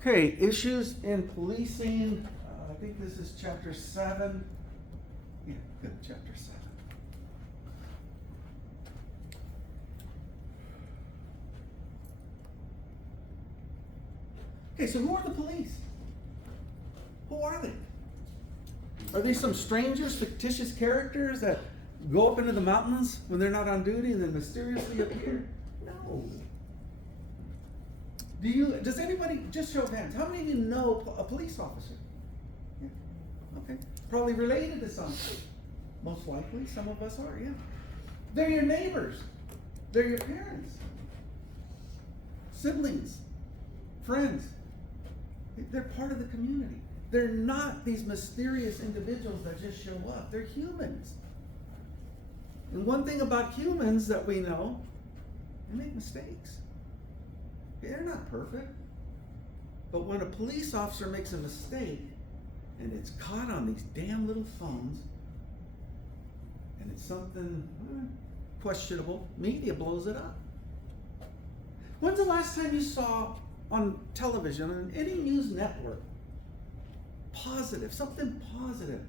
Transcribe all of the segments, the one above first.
Okay, issues in policing. I think this is chapter 7. Yeah, good, chapter 7. Okay, so who are the police? Who are they? Are they some strangers, fictitious characters that go up into the mountains when they're not on duty and then mysteriously appear? No. Does anybody, just show of hands, how many of you know a police officer? Yeah. Okay. Probably related to some. Most likely, some of us are, yeah. They're your neighbors. They're your parents. Siblings. Friends. They're part of the community. They're not these mysterious individuals that just show up. They're humans. And one thing about humans that we know, they make mistakes. They're not perfect. But when a police officer makes a mistake and it's caught on these damn little phones and it's something questionable, media blows it up. When's the last time you saw on television, on any news network, something positive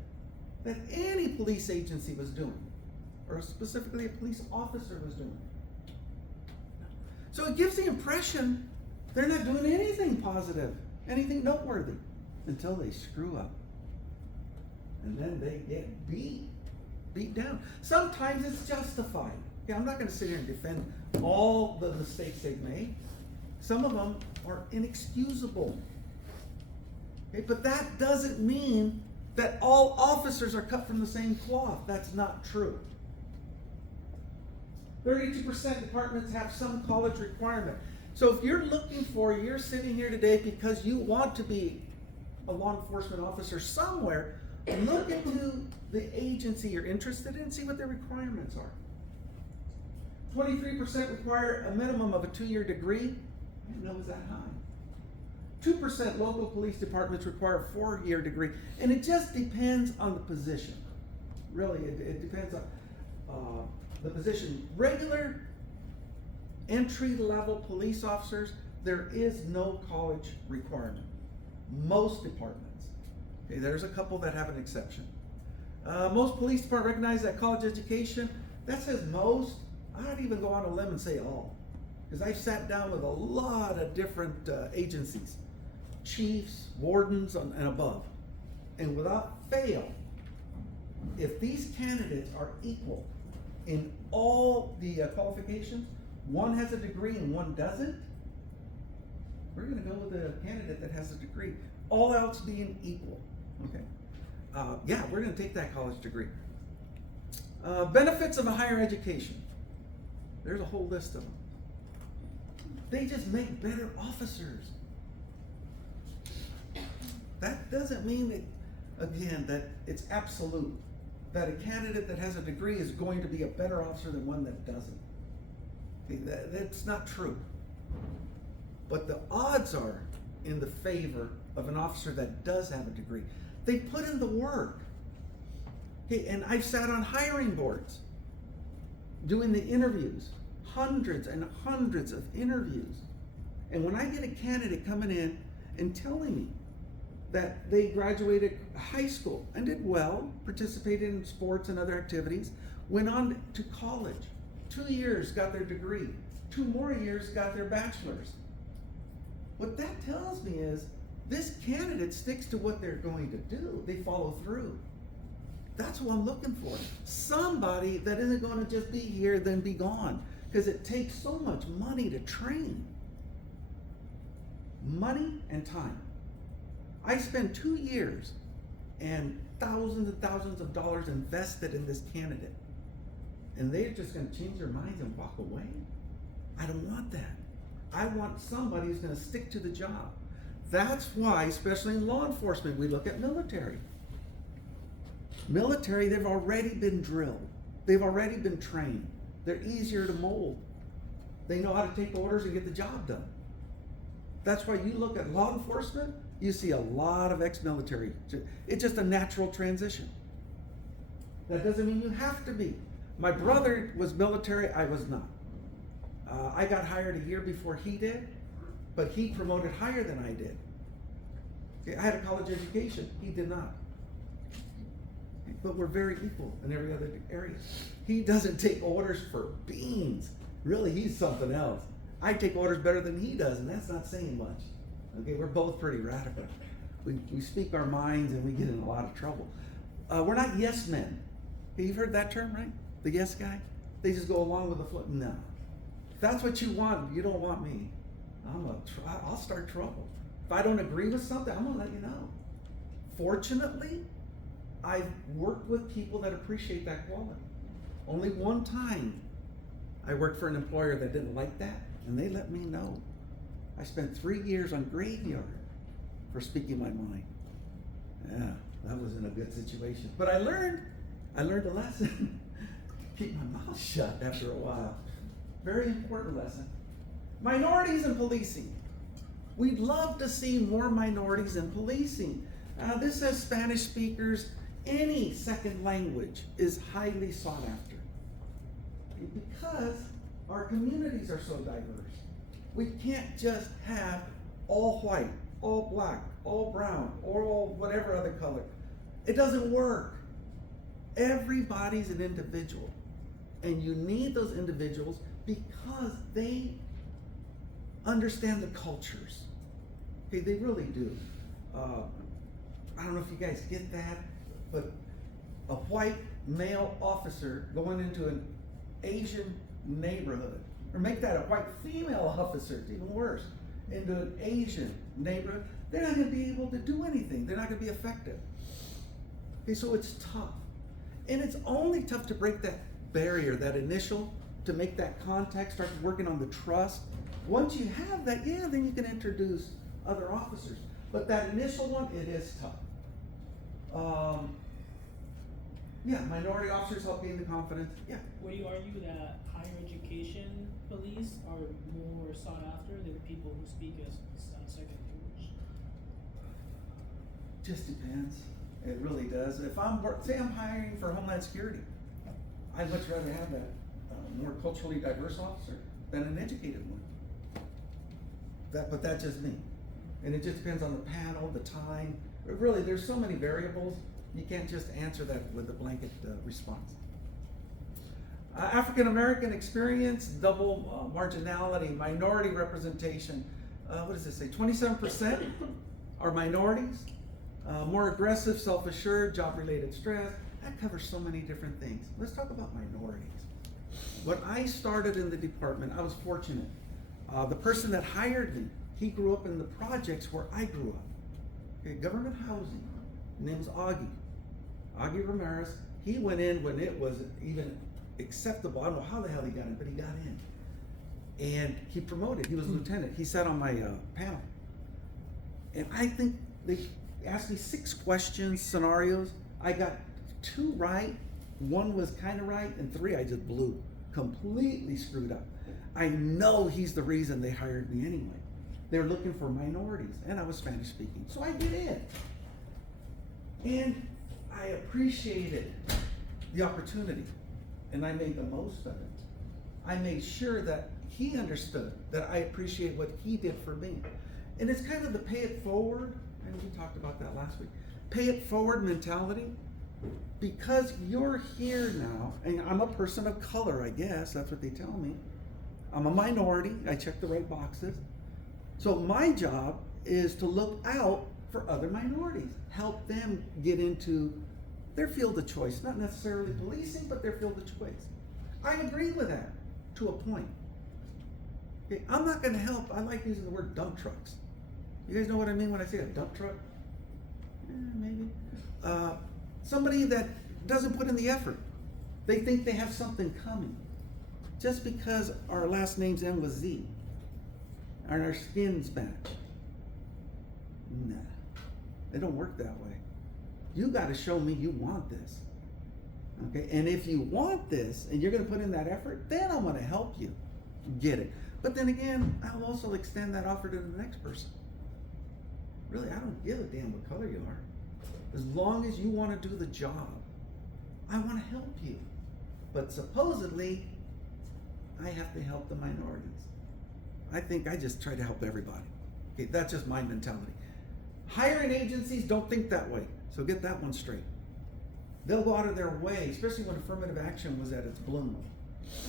that any police agency was doing, or specifically a police officer was doing? So it gives the impression they're not doing anything positive, anything noteworthy, until they screw up. And then they get beat down. Sometimes it's justified. Okay, I'm not going to sit here and defend all the mistakes they've made. Some of them are inexcusable. Okay, but that doesn't mean that all officers are cut from the same cloth. That's not true. 32% departments have some college requirement. So if you're sitting here today because you want to be a law enforcement officer somewhere, look into the agency you're interested in, see what their requirements are. 23% require a minimum of a 2-year degree. I didn't know it was that high. 2% local police departments require a 4-year degree. And it just depends on the position. Really, it depends on the position. Regular entry-level police officers, there is no college requirement. Most departments. Okay, there's a couple that have an exception. Most police departments recognize that college education. That says most. I'd even go on a limb and say all. Because I've sat down with a lot of different agencies. Chiefs, wardens, and above. And without fail, if these candidates are equal in all the qualifications, one has a degree and one doesn't, we're going to go with the candidate that has a degree. All else being equal. Okay. Yeah, we're going to take that college degree. Benefits of a higher education. There's a whole list of them. They just make better officers. That doesn't mean that, again, that it's absolute. That a candidate that has a degree is going to be a better officer than one that doesn't. Okay, that's not true. But the odds are in the favor of an officer that does have a degree. They put in the work. Okay, and I've sat on hiring boards doing the interviews, hundreds and hundreds of interviews. And when I get a candidate coming in and telling me that they graduated high school and did well, participated in sports and other activities, went on to college, 2 years got their degree, 2 more years got their bachelor's. What that tells me is this candidate sticks to what they're going to do. They follow through. That's what I'm looking for. Somebody that isn't going to just be here then be gone, because it takes so much money to train. Money and time. I spent 2 years and thousands of dollars invested in this candidate. And they're just going to change their minds and walk away? I don't want that. I want somebody who's going to stick to the job. That's why, especially in law enforcement, we look at military. Military, they've already been drilled. They've already been trained. They're easier to mold. They know how to take orders and get the job done. That's why you look at law enforcement, you see a lot of ex-military. It's just a natural transition. That doesn't mean you have to be. My brother was military, I was not. I got hired a year before he did, but he promoted higher than I did. Okay, I had a college education, he did not. Okay, but we're very equal in every other area. He doesn't take orders for beans. Really, he's something else. I take orders better than he does, and that's not saying much. Okay, we're both pretty radical. We speak our minds and we get in a lot of trouble. We're not yes men. Okay, you've heard that term, right? The yes guy? They just go along with the flow. No. If that's what you want, you don't want me. I'll start trouble. If I don't agree with something, I'm gonna let you know. Fortunately, I've worked with people that appreciate that quality. Only one time I worked for an employer that didn't like that, and they let me know. I spent 3 years on graveyard for speaking my mind. Yeah, that wasn't a good situation. But I learned a lesson. Keep my mouth shut after a while. Very important lesson. Minorities in policing. We'd love to see more minorities in policing. This says Spanish speakers. Any second language is highly sought after. Because our communities are so diverse. We can't just have all white, all black, all brown, or all whatever other color. It doesn't work. Everybody's an individual. And you need those individuals because they understand the cultures. Okay, they really do. I don't know if you guys get that, but a white male officer going into an Asian neighborhood, or make that a white female officer, it's even worse, into an Asian neighborhood, they're not going to be able to do anything. They're not going to be effective. Okay, so it's tough. And it's only tough to break that barrier, that initial, to make that contact, start working on the trust. Once you have that, yeah, then you can introduce other officers. But that initial one, it is tough. Yeah, minority officers help gain the confidence. Yeah. Would you argue that higher education police are more sought after than people who speak as second language? Just depends. It really does. If say I'm hiring for Homeland Security, I'd much rather have that more culturally diverse officer than an educated one. But that's just me. And it just depends on the panel, the time. But really, there's so many variables. You can't just answer that with a blanket response. African American experience, double marginality, minority representation. What does this say? 27% are minorities. More aggressive, self-assured, job-related stress. That covers so many different things. Let's talk about minorities. When I started in the department, I was fortunate. The person that hired me, he grew up in the projects where I grew up. Okay, government housing. His name was Augie Ramirez. He went in when it was even acceptable. I don't know how the hell he got in, but he got in. And he promoted. He was lieutenant. He sat on my panel. And I think they asked me 6 questions, scenarios. I got 2 right. 1 was kind of right, and 3 I just blew. Completely screwed up. I know he's the reason they hired me anyway. They're looking for minorities, and I was Spanish speaking. So I get in. And I appreciated the opportunity, and I made the most of it. I made sure that he understood that I appreciate what he did for me. And it's kind of the pay it forward, and we talked about that last week. Pay it forward mentality. Because you're here now, and I'm a person of color, I guess, that's what they tell me. I'm a minority, I check the right boxes. So my job is to look out for other minorities, help them get into their field of choice, not necessarily policing, but their field of choice. I agree with that to a point. Okay, I'm not gonna help, I like using the word dump trucks. You guys know what I mean when I say a dump truck? Maybe. Somebody that doesn't put in the effort. They think they have something coming. Just because our last names end with Z, and our skin's match. Nah, it don't work that way. You gotta show me you want this. Okay, and if you want this, and you're gonna put in that effort, then I'm gonna help you get it. But then again, I'll also extend that offer to the next person. Really, I don't give a damn what color you are. As long as you want to do the job, I want to help you. But supposedly, I have to help the minorities. I think I just try to help everybody. Okay, that's just my mentality. Hiring agencies don't think that way, so get that one straight. They'll go out of their way, especially when affirmative action was at its bloom,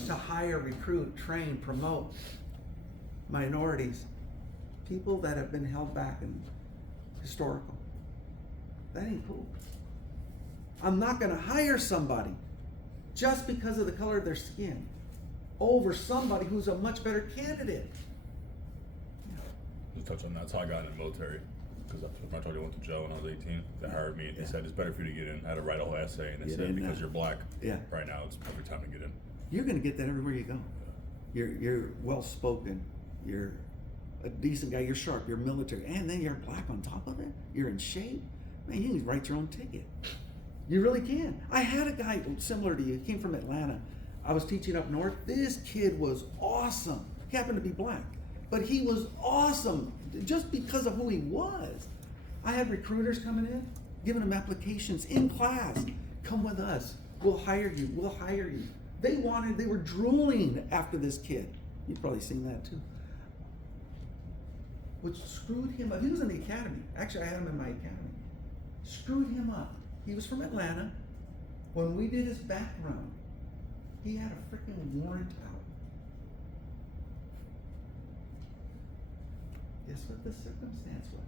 to hire, recruit, train, promote minorities, people that have been held back in historical. That ain't cool. I'm not gonna hire somebody just because of the color of their skin over somebody who's a much better candidate. Just touch on that. That's how I got in the military. Because when I told you I went to jail when I was 18, they hired me and they said it's better for you to get in. I had to write a whole essay and they Get said in because now. you're black, Yeah. right now it's perfect time to get in. You're gonna get that everywhere you go. You're well spoken. You're a decent guy. You're sharp. You're military, and then you're black on top of it. You're in shape. Man, you can write your own ticket. You really can. I had a guy similar to you. He came from Atlanta. I was teaching up north. This kid was awesome. He happened to be black, but he was awesome just because of who he was. I had recruiters coming in, giving them applications in class. Come with us. We'll hire you. We'll hire you. They were drooling after this kid. You've probably seen that too. Which screwed him up. He was in the academy. Actually, I had him in my academy. Screwed him up. He was from Atlanta. When we did his background, he had a freaking warrant out. Guess what the circumstance was?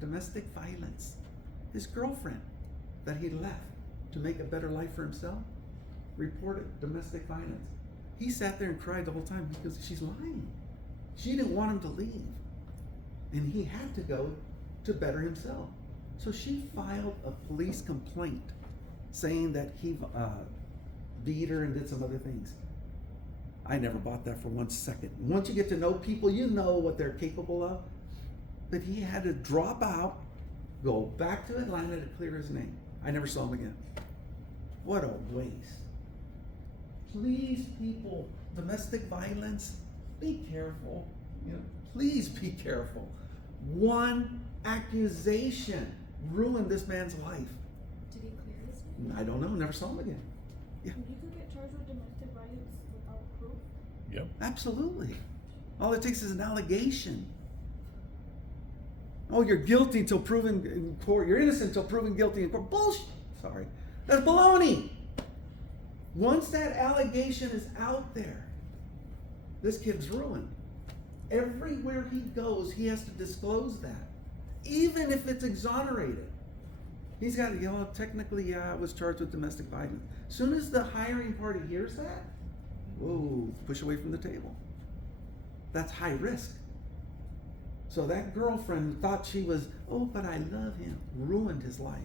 Domestic violence. His girlfriend that he left to make a better life for himself reported domestic violence. He sat there and cried the whole time because she's lying. She didn't want him to leave. And he had to go to better himself. So she filed a police complaint saying that he beat her and did some other things. I never bought that for 1 second. Once you get to know people, you know what they're capable of. But he had to drop out, go back to Atlanta to clear his name. I never saw him again. What a waste. Please, people, domestic violence, be careful. You know, please be careful. One accusation ruined this man's life. Did he clear his name? I don't know, never saw him again. Yeah, You could get charged with domestic violence without proof. Yep. absolutely. All it takes is an allegation. Oh, you're guilty until proven in court. You're innocent until proven guilty in court. Bullshit. Sorry. That's baloney. Once that allegation is out there, this kid's ruined. Everywhere he goes, he has to disclose that. Even if it's exonerated. He's got to, technically, yeah, I was charged with domestic violence. As soon as the hiring party hears that, whoa, push away from the table. That's high risk. So that girlfriend who thought she was, oh, but I love him, ruined his life.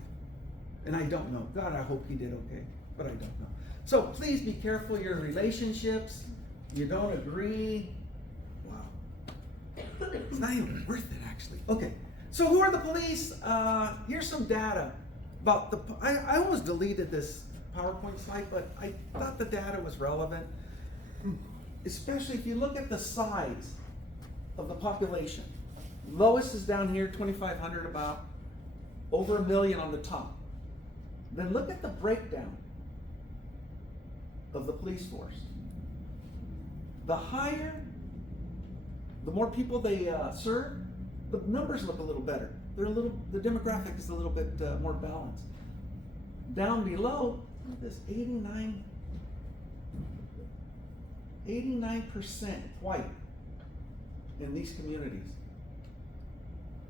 And I don't know. God, I hope he did okay, but I don't know. So please be careful your relationships. You don't agree. Wow. It's not even worth it, actually. Okay, so who are the police? Here's some data about the, I almost deleted this PowerPoint slide, but I thought the data was relevant. Especially if you look at the size of the population. Lowest is down here, 2,500 about, over 1 million on the top. Then look at the breakdown of the police force. The higher, the more people they serve, the numbers look a little better. The demographic is a little bit more balanced. Down below, look at this, 89% white in these communities.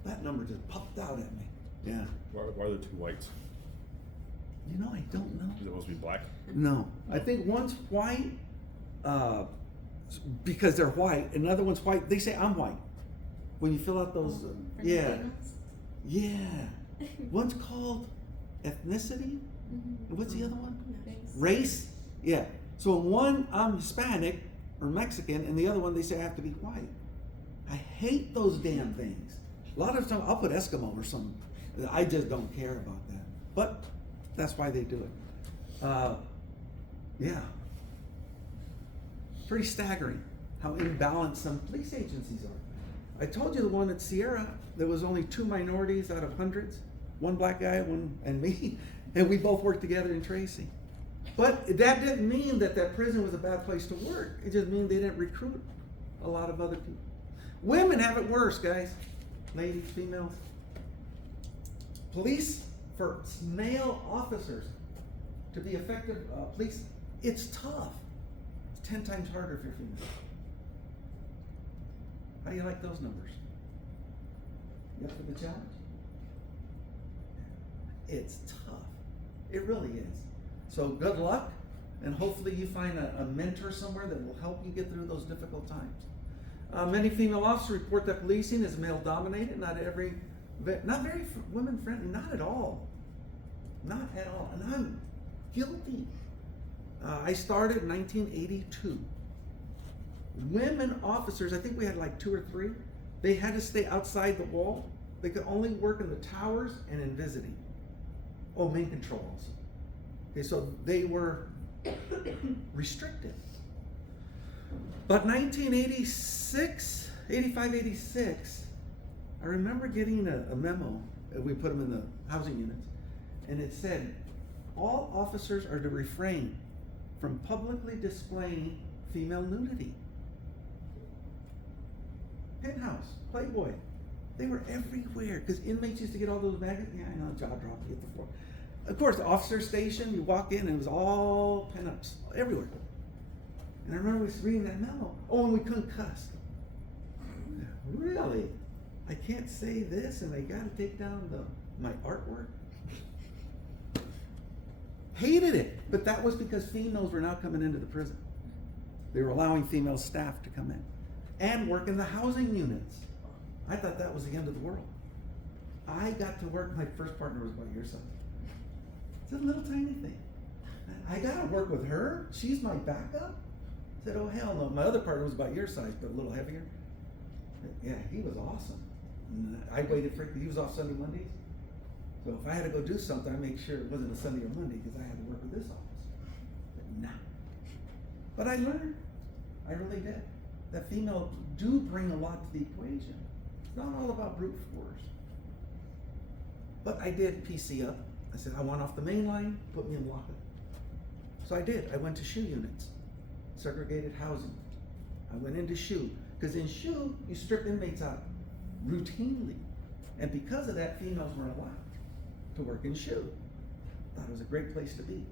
That number just popped out at me. Yeah. Why are there two whites? You know, I don't know. Is it supposed to be black? No, I think one's white because they're white, and another one's white. They say I'm white when you fill out those. For Yeah, Latinos? yeah. One's called ethnicity. And what's the other one? Race. Race. Yeah. So in one I'm Hispanic or Mexican, and the other one they say I have to be white. I hate those damn things. A lot of times I'll put Eskimo or something. I just don't care about that. But that's why they do it. Yeah. Pretty staggering how imbalanced some police agencies are. I told you the one at Sierra, there was only 2 minorities out of hundreds. One black guy, one and me, and we both worked together in Tracy. But that didn't mean that that prison was a bad place to work. It just means they didn't recruit a lot of other people. Women have it worse, guys. Ladies, females. Police, for male officers to be effective police, it's tough. It's 10 times harder if you're female. How do you like those numbers? You up for the challenge? It's tough. It really is. So good luck, and hopefully you find a mentor somewhere that will help you get through those difficult times. Many female officers report that policing is male dominated. Not very women friendly. Not at all. Not at all. And I'm guilty. I started in 1982. Women officers, I think we had like 2 or 3. They had to stay outside the wall. They could only work in the towers and in visiting. Oh, main control also. Okay, so they were restricted. But 1986, 85, 86, I remember getting a memo, we put them in the housing units, and it said, all officers are to refrain from publicly displaying female nudity. Penthouse, Playboy, they were everywhere, because inmates used to get all those magazines. Yeah, I know, jaw drop, hit the floor. Of course, the officer station, you walk in and it was all pin-ups, everywhere. And I remember reading that memo. Oh, and we couldn't cuss. Really? I can't say this, and they got to take down my artwork? Hated it, but that was because females were now coming into the prison. They were allowing female staff to come in and work in the housing units. I thought that was the end of the world. I got to work, my first partner was about your size. It's a little tiny thing. I got to work with her? She's my backup? I said, oh hell no. My other partner was about your size, but a little heavier. Yeah, he was awesome. And I waited for, he was off Sunday, Mondays. So if I had to go do something, I make sure it wasn't a Sunday or Monday because I had to work with this officer. But nah. But I learned. I really did. That female do bring a lot to the equation. It's not all about brute force. But I did PC up. I said, I want off the main line, put me in lockup. So I did. I went to SHU units, segregated housing. I went into SHU, because in SHU, you strip inmates out routinely. And because of that, females weren't allowed to work in SHU. Thought it was a great place to be.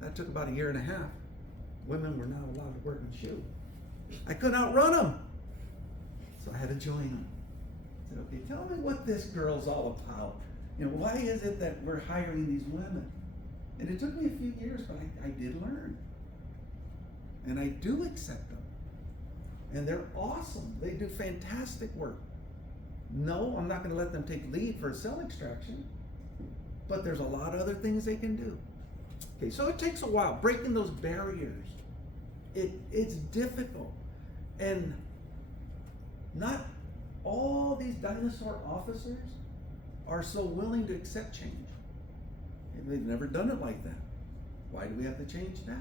That took about 1.5 years. Women were not allowed to work in SHU. I couldn't outrun them. So I had to join them. I said, okay, tell me what this girl's all about. You know, why is it that we're hiring these women? And it took me a few years, but I did learn. And I do accept them. And they're awesome. They do fantastic work. No, I'm not going to let them take lead for a cell extraction. But there's a lot of other things they can do. Okay, so it takes a while, breaking those barriers. It's difficult. And not all these dinosaur officers are so willing to accept change. They've never done it like that. Why do we have to change now?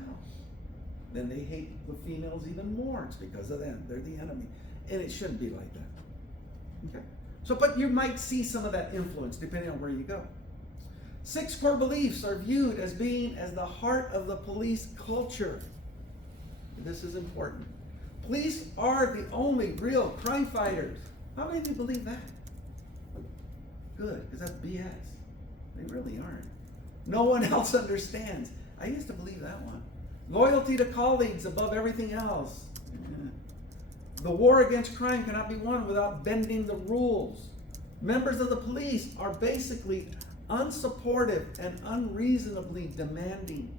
Then they hate the females even more. It's because of them. They're the enemy. And it shouldn't be like that. Okay? So, but you might see some of that influence depending on where you go. 6 core beliefs are viewed as being as the heart of the police culture. This is important. Police are the only real crime fighters. How many of you believe that? Good, because that's BS. They really aren't. No one else understands. I used to believe that one. Loyalty to colleagues above everything else. Yeah. The war against crime cannot be won without bending the rules. Members of the police are basically unsupportive and unreasonably demanding.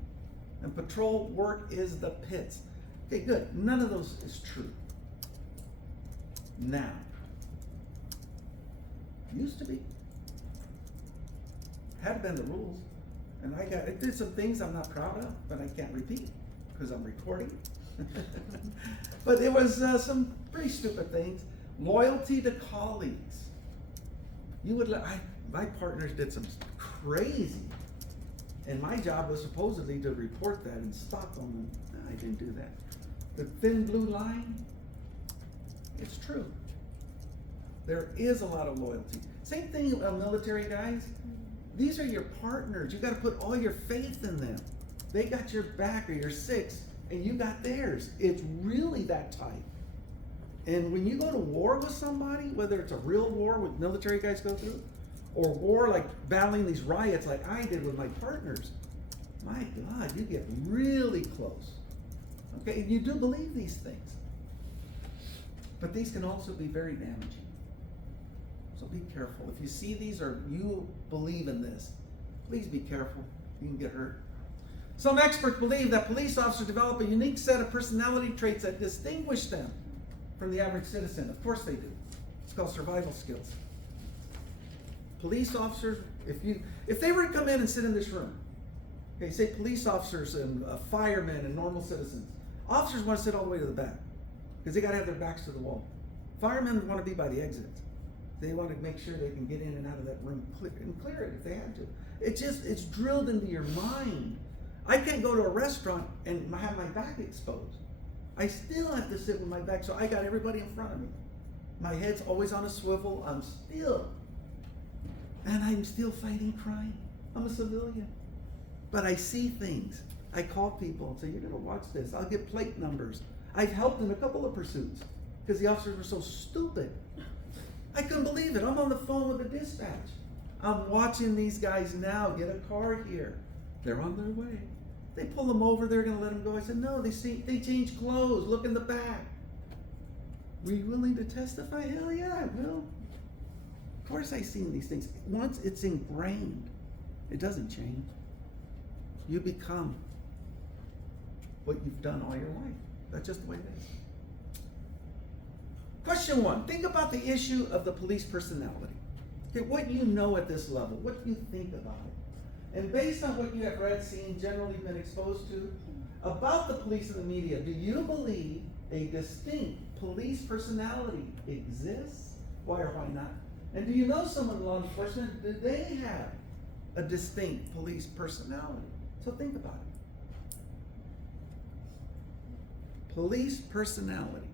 And patrol work is the pits. Okay, good. None of those is true. Now. Used to be. Had to bend the rules. And I did some things I'm not proud of, but I can't repeat because I'm recording. But it was some pretty stupid things. Loyalty to colleagues. You would my partners did some crazy, and my job was supposedly to report that and stop them. And I didn't do that. The thin blue line, it's true. There is a lot of loyalty. Same thing with military guys. These are your partners. You got to put all your faith in them. They got your back, or your 6, and you got theirs. It's really that tight. And when you go to war with somebody, whether it's a real war with military guys go through, or war, like battling these riots like I did with my partners, my God, you get really close. Okay, and you do believe these things. But these can also be very damaging. So be careful. If you see these or you believe in this, please be careful. You can get hurt. Some experts believe that police officers develop a unique set of personality traits that distinguish them from the average citizen. Of course they do. It's called survival skills. Police officers, if they were to come in and sit in this room, okay, say police officers and firemen and normal citizens, officers want to sit all the way to the back because they got to have their backs to the wall. Firemen want to be by the exits. They want to make sure they can get in and out of that room and clear it if they have to. It's drilled into your mind. I can't go to a restaurant and have my back exposed. I still have to sit with my back, so I got everybody in front of me. My head's always on a swivel. I'm still fighting crime. I'm a civilian. But I see things. I call people and say, you're gonna watch this. I'll get plate numbers. I've helped in a couple of pursuits because the officers were so stupid. I couldn't believe it. I'm on the phone with the dispatch. I'm watching these guys now get a car here. They're on their way. They pull them over, they're gonna let them go. I said, no, they change clothes. Look in the back. Were you willing to testify? Hell yeah, I will. Of course I've seen these things. Once it's ingrained, it doesn't change. You become what you've done all your life. That's just the way it is. Question 1, think about the issue of the police personality. Okay, what you know at this level, what you think about it. And based on what you have read, seen, generally been exposed to about the police and the media, do you believe a distinct police personality exists? Why or why not? And do you know someone in law enforcement, do they have a distinct police personality? So think about it. Police personality.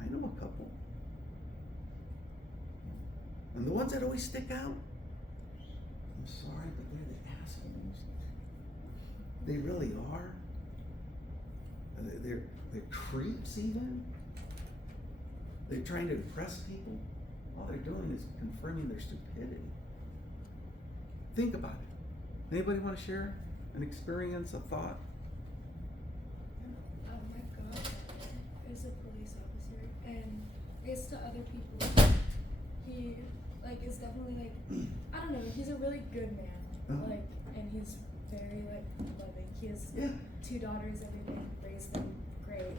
I know a couple. And the ones that always stick out, I'm sorry, but they're the assholes. They really are. They're creeps even. They're trying to impress people. All they're doing is confirming their stupidity. Think about it. Anybody want to share an experience, a thought? My godfather is a police officer, and I guess to other people, he is definitely I don't know. He's a really good man, and he's very loving. He has 2 daughters, everything, raised them great.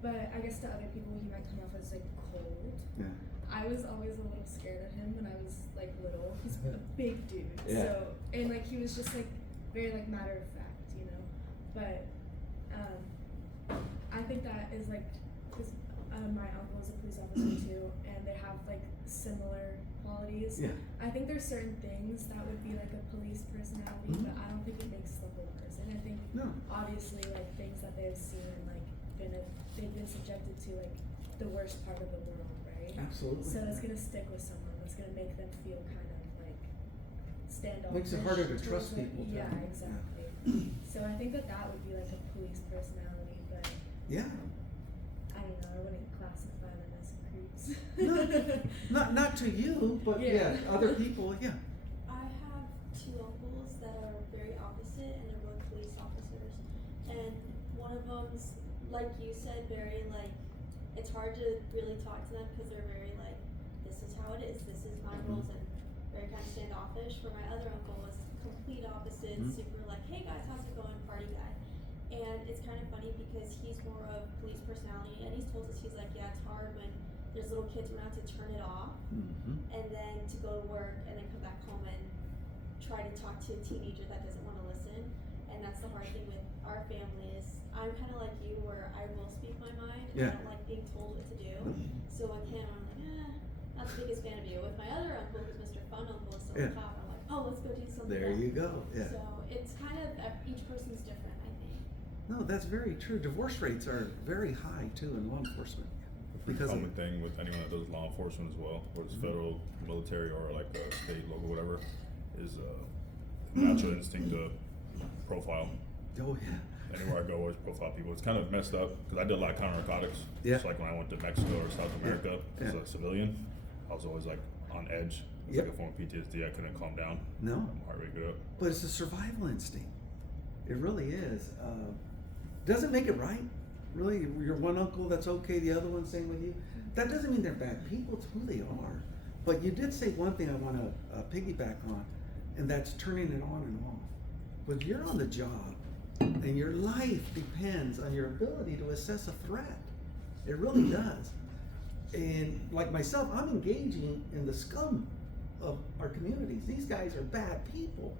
But I guess to other people, he might come off as cold. Yeah. I was always a little scared of him when I was little. He's a big dude. Yeah. So and he was just very matter of fact, you know. But I think that is because my uncle is a police officer too, and they have similar qualities. Yeah. I think there's certain things that would be a police personality, but I don't think it makes the whole person. I think obviously things that they've seen and they've been subjected to the worst part of the world, right? Absolutely. So it's gonna stick with someone. It's gonna make them feel kind of standoffish. Makes it harder to trust people. Yeah, exactly. Yeah. So I think that would be a police personality, but yeah. I don't know. I wouldn't classify them as creeps. Not to you, but other people. Yeah. I have 2 uncles that are very opposite, and they're both police officers. And one of them's, like you said, very it's hard to really talk to them because they're very this is how it is, this is my rules, and very kind of standoffish. Where my other uncle was complete opposite, super hey guys, how's it going, party guy. And it's kind of funny because he's more of police personality, and he's told us, he's yeah, it's hard when there's little kids around to turn it off, and then to go to work and then come back home and try to talk to a teenager that doesn't want to listen. And that's the hard thing with our family is I'm kind of like you, where I will speak my mind, and I don't like being told what to do. So with him, I'm not the biggest fan of you. With my other uncle, who's Mr. Fun Uncle, is still on top, I'm oh, let's go do something There else. You go, yeah. So it's kind of, each person's different, I think. No, that's very true. Divorce rates are very high too in law enforcement. Because common thing with anyone that does law enforcement as well, whether it's federal, military, or a state, local, whatever, is natural instinct to profile. Oh yeah. Anywhere I go, I always profile people. It's kind of messed up because I did a lot of counter narcotics. Yeah. Just when I went to Mexico or South America as a civilian, I was always like on edge. It's Yep. like a form of PTSD. I couldn't calm down. No, My heart rate go up. but it's a survival instinct. It really is. Doesn't make it right. Really, your one uncle that's okay, the other one same with you. That doesn't mean they're bad people. It's who they are. But you did say one thing I want to piggyback on, and that's turning it on and off. When you're on the job, and your life depends on your ability to assess a threat. It really does. And like myself, I'm engaging in the scum of our communities. These guys are bad people.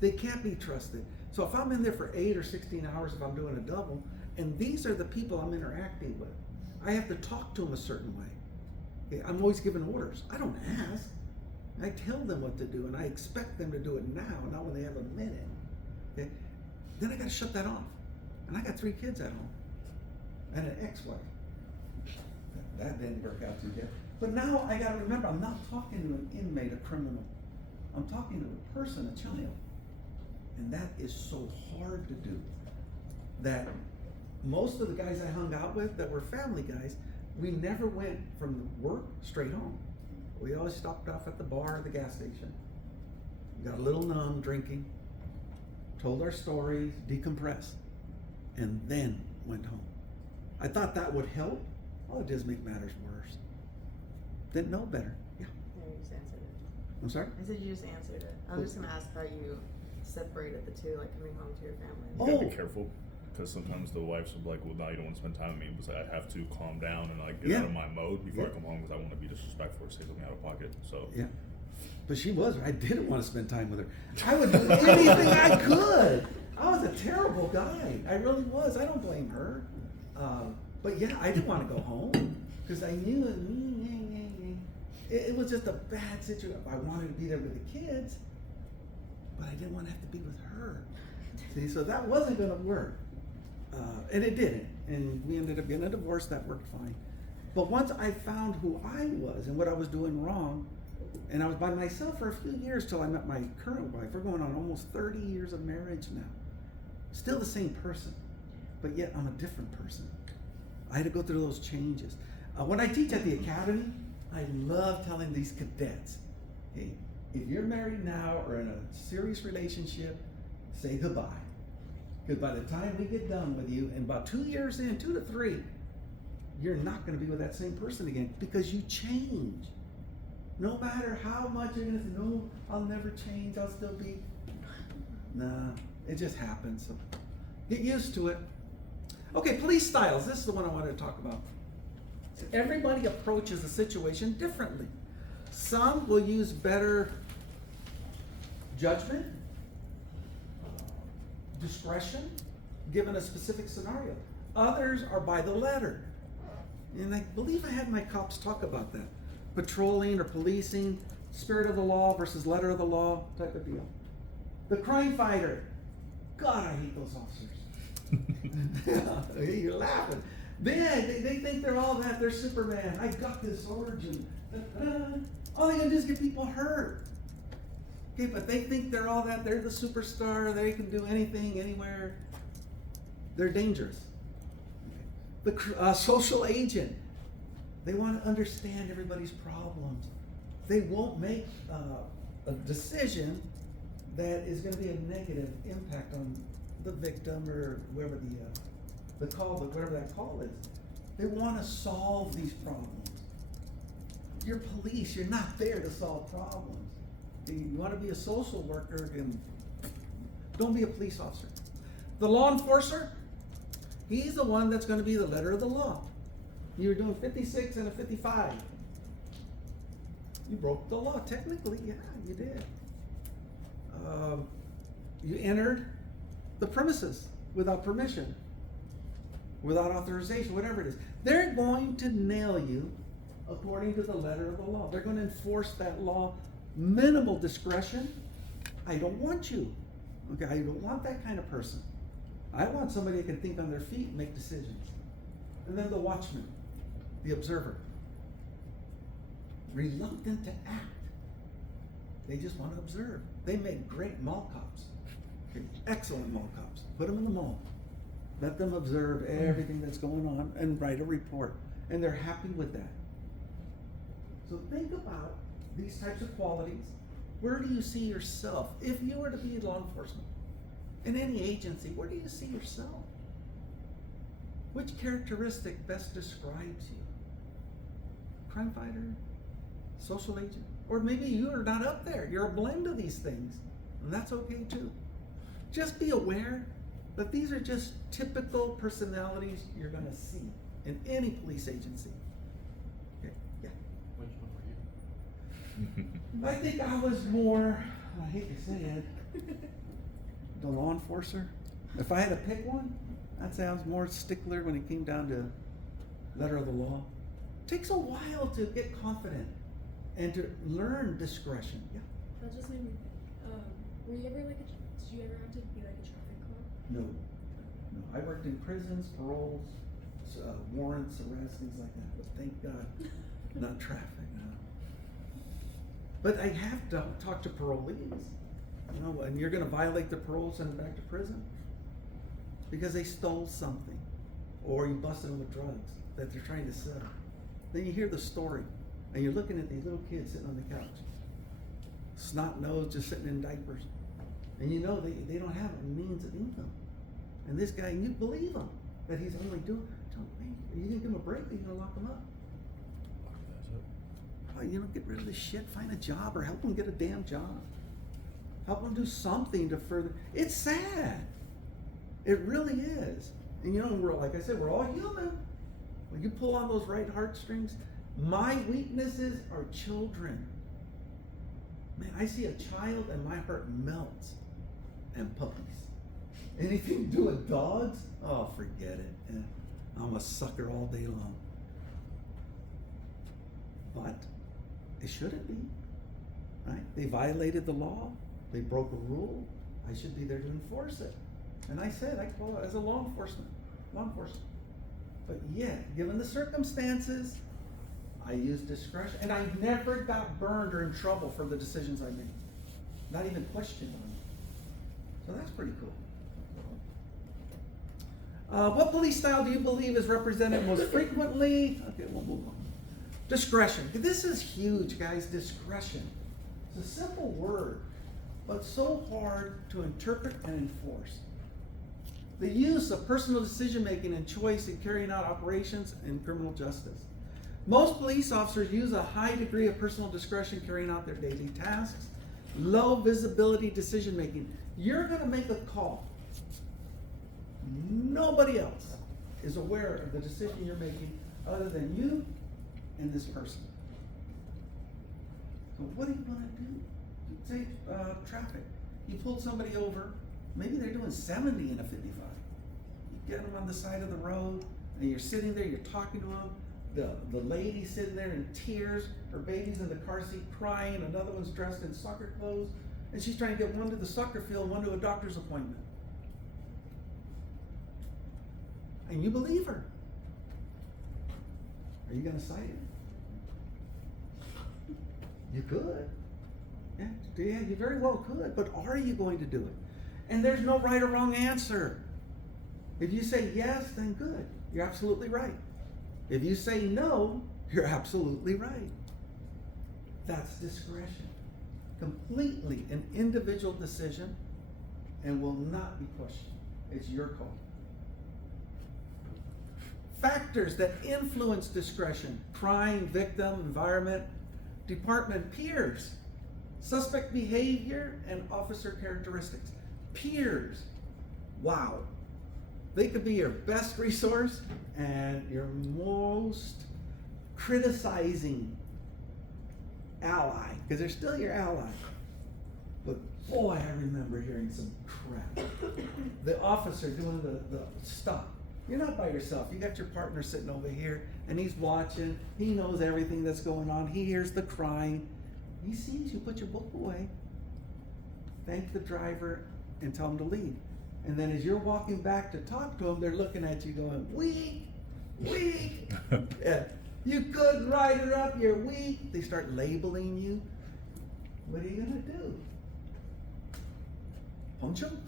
They can't be trusted. So if I'm in there for 8 or 16 hours, if I'm doing a double, and these are the people I'm interacting with, I have to talk to them a certain way. Okay, I'm always giving orders. I don't ask. I tell them what to do, and I expect them to do it now, not when they have a minute. Okay? Then I got to shut that off. And I got 3 kids at home, and an ex-wife. That didn't work out too good. But now I got to remember, I'm not talking to an inmate, a criminal. I'm talking to a person, a child. And that is so hard to do. That most of the guys I hung out with that were family guys, we never went from work straight home. We always stopped off at the bar or the gas station. Got a little numb drinking, told our stories, decompressed, and then went home. I thought that would help. All it does make matters worse. Didn't know better. Yeah. Yeah, you just answered it. I'm sorry? I said you just answered it. I'm just gonna ask how you separated the two, like coming home to your family. You gotta Oh. be careful, because sometimes the wife's will be like, well, now you don't want to spend time with me, but I have to calm down and like get Yeah. out of my mode before Yeah. I come home, because I want to be disrespectful or say something out of pocket. So Yeah. But she was. I didn't want to spend time with her. I would do anything I could. I was a terrible guy. I really was. I don't blame her. But yeah, I didn't want to go home because I knew it was just a bad situation. I wanted to be there with the kids, but I didn't want to have to be with her. See, so that wasn't going to work. And it didn't. And we ended up getting a divorce. That worked fine. But once I found who I was and what I was doing wrong, and I was by myself for a few years till I met my current wife. We're going on almost 30 years of marriage now. Still the same person, but yet I'm a different person. I had to go through those changes. When I teach at the academy, I love telling these cadets, hey, if you're married now or in a serious relationship, say goodbye. Because by the time we get done with you, and about 2 years in, 2 to 3, you're not going to be with that same person again because you change. No matter how much you're gonna say, no, I'll never change, I'll still be. Nah, it just happens. So get used to it. Okay, police styles. This is the one I wanted to talk about. Everybody approaches a situation differently. Some will use better judgment, discretion, given a specific scenario. Others are by the letter. And I believe I had my cops talk about that. Patrolling or policing, spirit of the law versus letter of the law type of deal. The crime fighter. God, I hate those officers. You're laughing. They think they're all that. They're Superman. I got this origin. All they gonna do is get people hurt. Okay, but they think they're all that. They're the superstar. They can do anything, anywhere. They're dangerous. The social agent. They want to understand everybody's problems. They won't make a decision that is going to be a negative impact on the victim or whoever the call, whatever that call is. They want to solve these problems. You're police. You're not there to solve problems. You want to be a social worker, and don't be a police officer. The law enforcer, he's the one that's going to be the letter of the law. You were doing 56 and a 55. You broke the law. Technically, yeah, you did. You entered the premises without permission, without authorization, whatever it is. They're going to nail you according to the letter of the law. They're going to enforce that law. Minimal discretion. I don't want you. Okay, I don't want that kind of person. I want somebody that can think on their feet and make decisions. And then the watchman, the observer. Reluctant to act. They just want to observe. They make great mall cops. Excellent mall cops. Put them in the mall. Let them observe everything that's going on and write a report. And they're happy with that. So think about these types of qualities. Where do you see yourself? If you were to be law enforcement in any agency, where do you see yourself? Which characteristic best describes you? Crime fighter? Social agent? Or maybe you are not up there. You're a blend of these things. And that's okay too. Just be aware that these are just typical personalities you're gonna see in any police agency. Okay, yeah. Which one were you? I think I was more, I hate to say it, the law enforcer. If I had to pick one, I'd say I was more stickler when it came down to letter of the law. Takes a while to get confident and to learn discretion. Yeah. That just made me think. Were you ever like did you ever have to be like a traffic cop? No. No. I worked in prisons, paroles, warrants, arrests, things like that. But thank God, not traffic. No. But I have to talk to parolees. You know, and you're going to violate the parole, send them back to prison because they stole something, or you busted them with drugs that they're trying to sell. Then you hear the story, and you're looking at these little kids sitting on the couch, snot nose, just sitting in diapers, and you know they don't have a means of income. And this guy, and you believe him that he's only doing. Are you gonna give him a break? Or are you gonna lock him up? Oh, you know, get rid of this shit. Find a job or help him get a damn job. Help them do something to further. It's sad. It really is. And you know, like I said, we're all human. When you pull on those right heartstrings, my weaknesses are children. Man, I see a child and my heart melts. And puppies. Anything to do with dogs? Oh, forget it. Yeah. I'm a sucker all day long. But it shouldn't be. Right? They violated the law. They broke a rule. I should be there to enforce it. And I said, I call it as a law enforcement. But yeah, given the circumstances, I used discretion. And I never got burned or in trouble for the decisions I made. Not even questioned on it. So that's pretty cool. What police style do you believe is represented most frequently? Okay, we'll move on. Discretion. This is huge, guys. Discretion. It's a simple word, but so hard to interpret and enforce. The use of personal decision-making and choice in carrying out operations in criminal justice. Most police officers use a high degree of personal discretion carrying out their daily tasks. Low visibility decision-making. You're going to make a call. Nobody else is aware of the decision you're making other than you and this person. So what are you going to do? Say traffic. You pulled somebody over. Maybe they're doing 70 in a 55. You get them on the side of the road, and you're sitting there. You're talking to them. The lady's sitting there in tears. Her baby's in the car seat crying. Another one's dressed in soccer clothes, and she's trying to get one to the soccer field, one to a doctor's appointment. And you believe her. Are you going to cite her? You could. Yeah, you very well could, but are you going to do it? And there's no right or wrong answer. If you say yes, then good. You're absolutely right. If you say no, you're absolutely right. That's discretion. Completely an individual decision and will not be questioned. It's your call. Factors that influence discretion: crime, victim, environment, department, peers, suspect behavior, and officer characteristics. Peers, wow. They could be your best resource and your most criticizing ally, because they're still your ally. But boy, I remember hearing some crap. The officer doing the stop. You're not by yourself. You got your partner sitting over here, and he's watching. He knows everything that's going on. He hears the crying. He sees you put your book away. Thank the driver and tell him to leave. And then as you're walking back to talk to him, they're looking at you going, weak. Yeah. You couldn't write her up, you're weak. They start labeling you. What are you going to do? Punch them?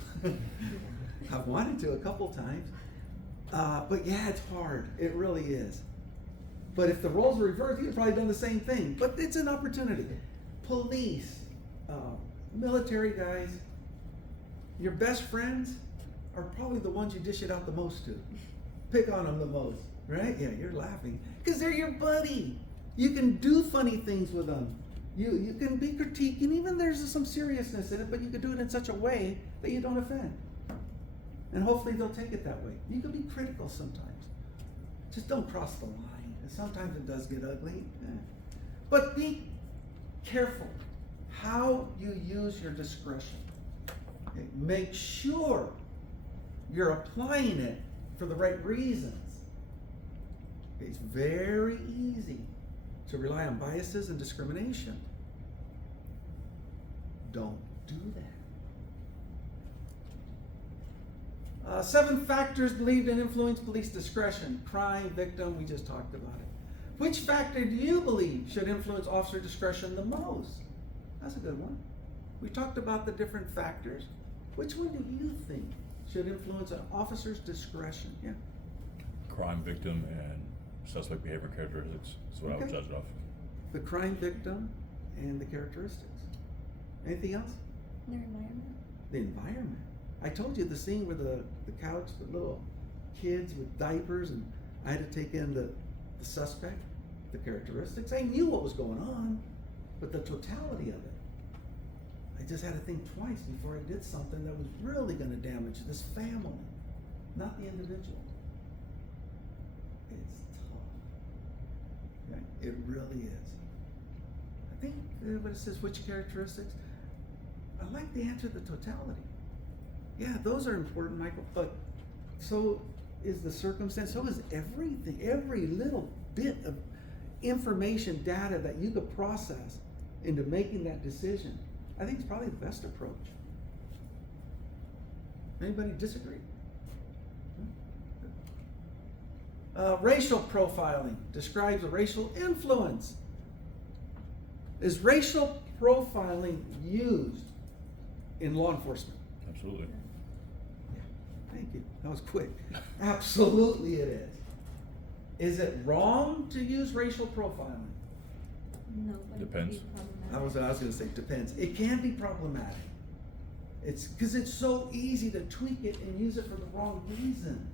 I've wanted to a couple times. But yeah, it's hard. It really is. But if the roles were reversed, he'd have probably done the same thing. But it's an opportunity. Police, military guys, your best friends are probably the ones you dish it out the most to. Pick on them the most, right? Yeah, you're laughing. Because they're your buddy. You can do funny things with them. You can be critiquing, even there's some seriousness in it, but you can do it in such a way that you don't offend. And hopefully they'll take it that way. You can be critical sometimes. Just don't cross the line. And sometimes it does get ugly. But be careful how you use your discretion. Okay? Make sure you're applying it for the right reasons. Okay? It's very easy to rely on biases and discrimination. Don't do that. 7 factors believed in influence police discretion. Crime, victim, we just talked about it. Which factor do you believe should influence officer discretion the most? That's a good one. We talked about the different factors. Which one do you think should influence an officer's discretion? Yeah. Crime victim and suspect behavior characteristics is what I would Okay. judge it off. The crime victim and the characteristics. Anything else? Their environment. The environment. I told you the scene where the couch, the little kids with diapers, and I had to take in the suspect, the characteristics. I knew what was going on, but the totality of it. I just had to think twice before I did something that was really going to damage this family, not the individual. It's tough. Okay? It really is. I think when it says which characteristics, I like the answer, the totality. Yeah, those are important, Michael, but so is the circumstance, so is everything, every little bit of information, data that you could process into making that decision. I think it's probably the best approach. Anybody disagree? Racial profiling describes a racial influence. Is racial profiling used in law enforcement? Absolutely. Thank you. That was quick. Absolutely it is. Is it wrong to use racial profiling? No, but Depends. it could be problematic. I was going to say depends. It can be problematic. It's because it's so easy to tweak it and use it for the wrong reason.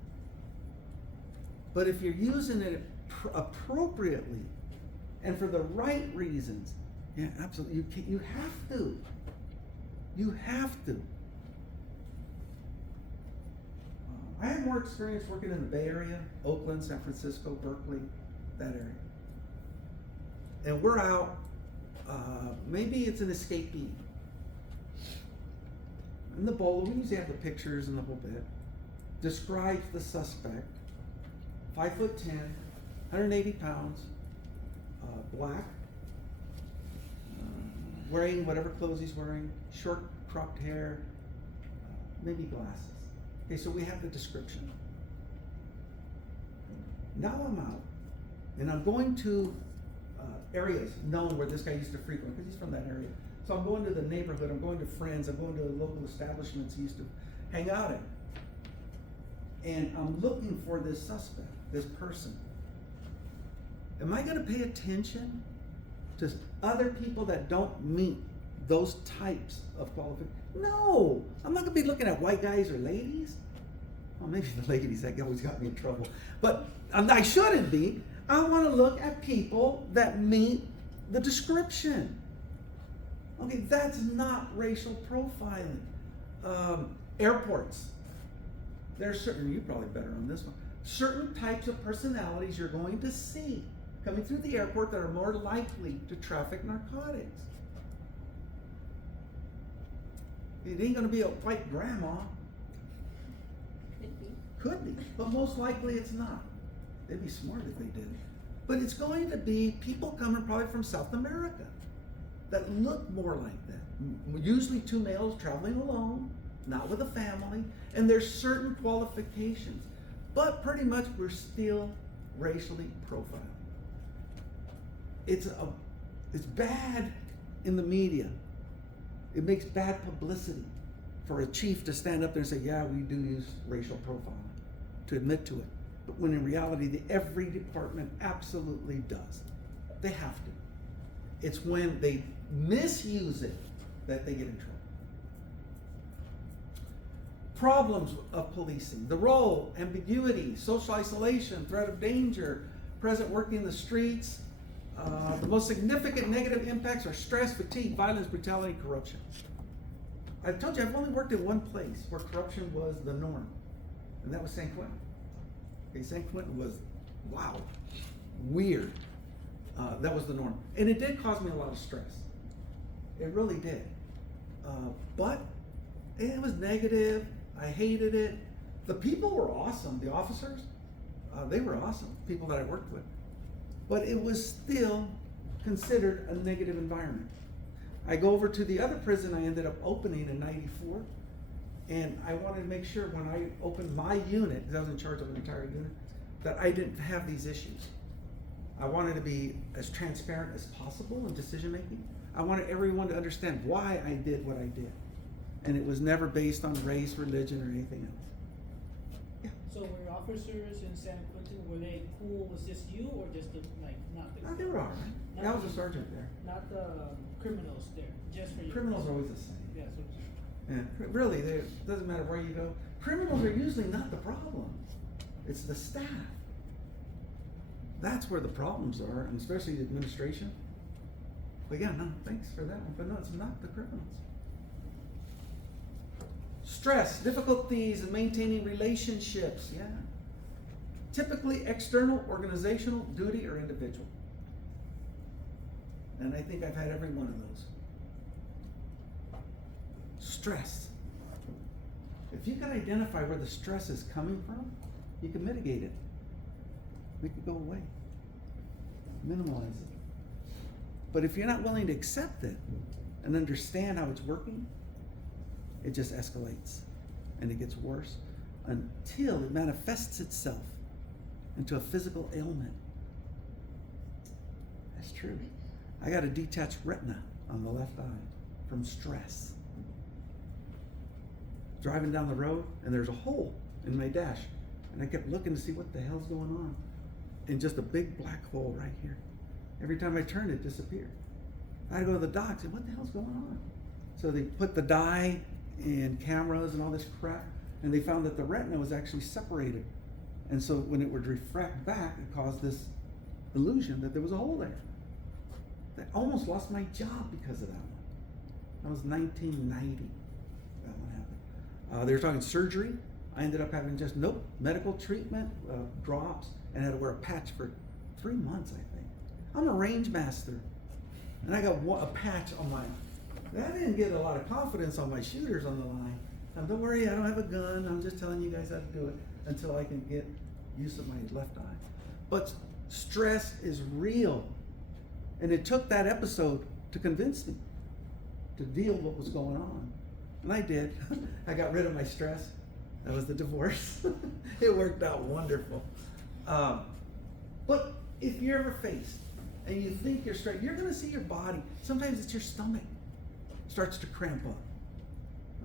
But if you're using it appropriately and for the right reasons, yeah, absolutely. You have to. You have to. I have more experience working in the Bay Area, Oakland, San Francisco, Berkeley, that area. And we're out, maybe it's an escapee. In the bowl, we usually have the pictures and the whole bit. Describes the suspect, 5'10", 180 pounds, black, wearing whatever clothes he's wearing, short cropped hair, maybe glasses. Okay, so we have the description. Now I'm out, and I'm going to areas known where this guy used to frequent, because he's from that area. So I'm going to the neighborhood, I'm going to friends, I'm going to local establishments he used to hang out in. And I'm looking for this suspect, this person. Am I gonna pay attention to other people that don't meet those types of qualifications? No, I'm not gonna be looking at white guys or ladies. Well, maybe the ladies, that always got me in trouble. But I shouldn't be. I wanna look at people that meet the description. Okay, that's not racial profiling. Airports. There's certain, you're probably better on this one, certain types of personalities you're going to see coming through the airport that are more likely to traffic narcotics. It ain't gonna be a white grandma. Could be. Could be, but most likely it's not. They'd be smart if they did. But it's going to be people coming probably from South America that look more like that. Usually 2 males traveling alone, not with a family, and there's certain qualifications. But pretty much we're still racially profiling. It's bad in the media. It makes bad publicity for a chief to stand up there and say, yeah, we do use racial profiling, to admit to it. But when in reality, every department absolutely does. They have to. It's when they misuse it that they get in trouble. Problems of policing: the role, ambiguity, social isolation, threat of danger, present working in the streets. The most significant negative impacts are stress, fatigue, violence, brutality, corruption. I told you I've only worked in one place where corruption was the norm, and that was San Quentin. Okay, San Quentin was, wow, weird. That was the norm. And it did cause me a lot of stress. It really did. But it was negative. I hated it. The people were awesome. The officers, they were awesome, people that I worked with. But it was still considered a negative environment. I go over to the other prison I ended up opening in '94, and I wanted to make sure when I opened my unit, because I was in charge of an entire unit, that I didn't have these issues. I wanted to be as transparent as possible in decision making. I wanted everyone to understand why I did what I did. And it was never based on race, religion, or anything else. So were your officers in San Quentin, were they cool, was just you, or just the, like, not the? Oh, they were all right. I was a sergeant there. Not the criminals there, just for you? Criminals are always the same. Yeah, so it's just. Yeah, really, it doesn't matter where you go. Criminals are usually not the problem. It's the staff. That's where the problems are, and especially the administration. But yeah, no, thanks for that one. But no, it's not the criminals. Stress, difficulties in maintaining relationships, yeah. Typically external, organizational, duty, or individual. And I think I've had every one of those. Stress. If you can identify where the stress is coming from, you can mitigate it. Make it go away. Minimize it. But if you're not willing to accept it and understand how it's working, it just escalates and it gets worse until it manifests itself into a physical ailment. That's true. I got a detached retina on the left eye from stress. Driving down the road and there's a hole in my dash, and I kept looking to see what the hell's going on, and just a big black hole right here. Every time I turned, it disappeared. I had to go to the doc and say, what the hell's going on? So they put the dye and cameras and all this crap, and they found that the retina was actually separated. And so when it would refract back, it caused this illusion that there was a hole there. I almost lost my job because of that one. That was 1990. That one happened. They were talking surgery. I ended up having just medical treatment, drops, and had to wear a patch for 3 months, I think. I'm a range master, and I got a patch on my. I didn't get a lot of confidence on my shooters on the line. Don't worry, I don't have a gun. I'm just telling you guys how to do it until I can get use of my left eye. But stress is real, and it took that episode to convince me to deal with what was going on, and I did. I got rid of my stress. That was the divorce. It worked out wonderful. But if you're ever faced and you think you're straight, you're going to see your body. Sometimes it's your stomach starts to cramp up.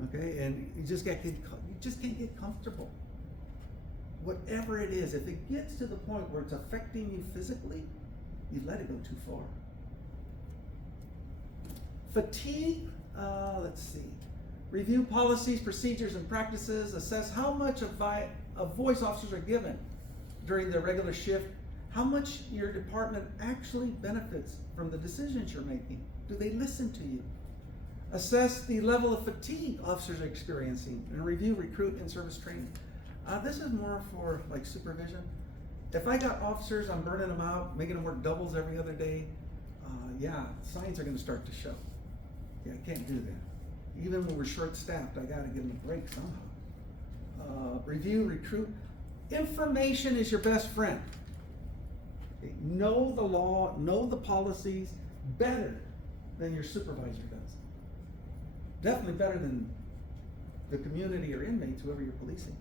Okay, and you just can't get comfortable. Whatever it is, if it gets to the point where it's affecting you physically, you let it go too far. Fatigue. Let's see. Review policies, procedures, and practices. Assess how much of voice officers are given during their regular shift. How much your department actually benefits from the decisions you're making. Do they listen to you? Assess the level of fatigue officers are experiencing and review, recruit, and service training. This is more for like supervision. If I got officers, I'm burning them out, making them work doubles every other day, yeah, signs are going to start to show. Yeah, I can't do that. Even when we're short-staffed, I got to give them a break somehow. Review, recruit. Information is your best friend. Okay, know the law, know the policies better than your supervisor does. Definitely better than the community or inmates, whoever you're policing.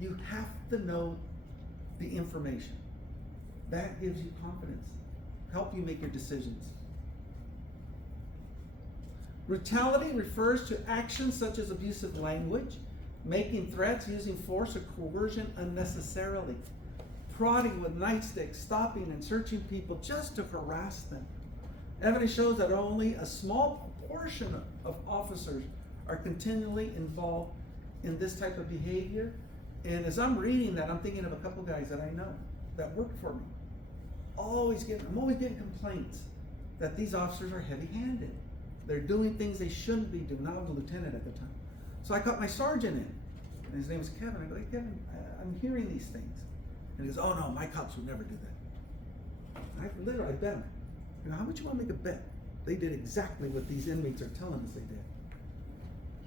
You have to know the information. That gives you confidence, help you make your decisions. Brutality refers to actions such as abusive language, making threats, using force or coercion unnecessarily. prodding with nightsticks, stopping and searching people just to harass them. Evidence shows that only a small portion of officers are continually involved in this type of behavior. And as I'm reading that, I'm thinking of a couple guys that I know that work for me. I'm always getting complaints that these officers are heavy-handed. They're doing things they shouldn't be doing. I was a lieutenant at the time. So I got my sergeant in, and his name was Kevin. I go, hey Kevin, I'm hearing these things. And he goes, oh no, my cops would never do that. I bet him. You know, how much you want to make a bet? They did exactly what these inmates are telling us they did.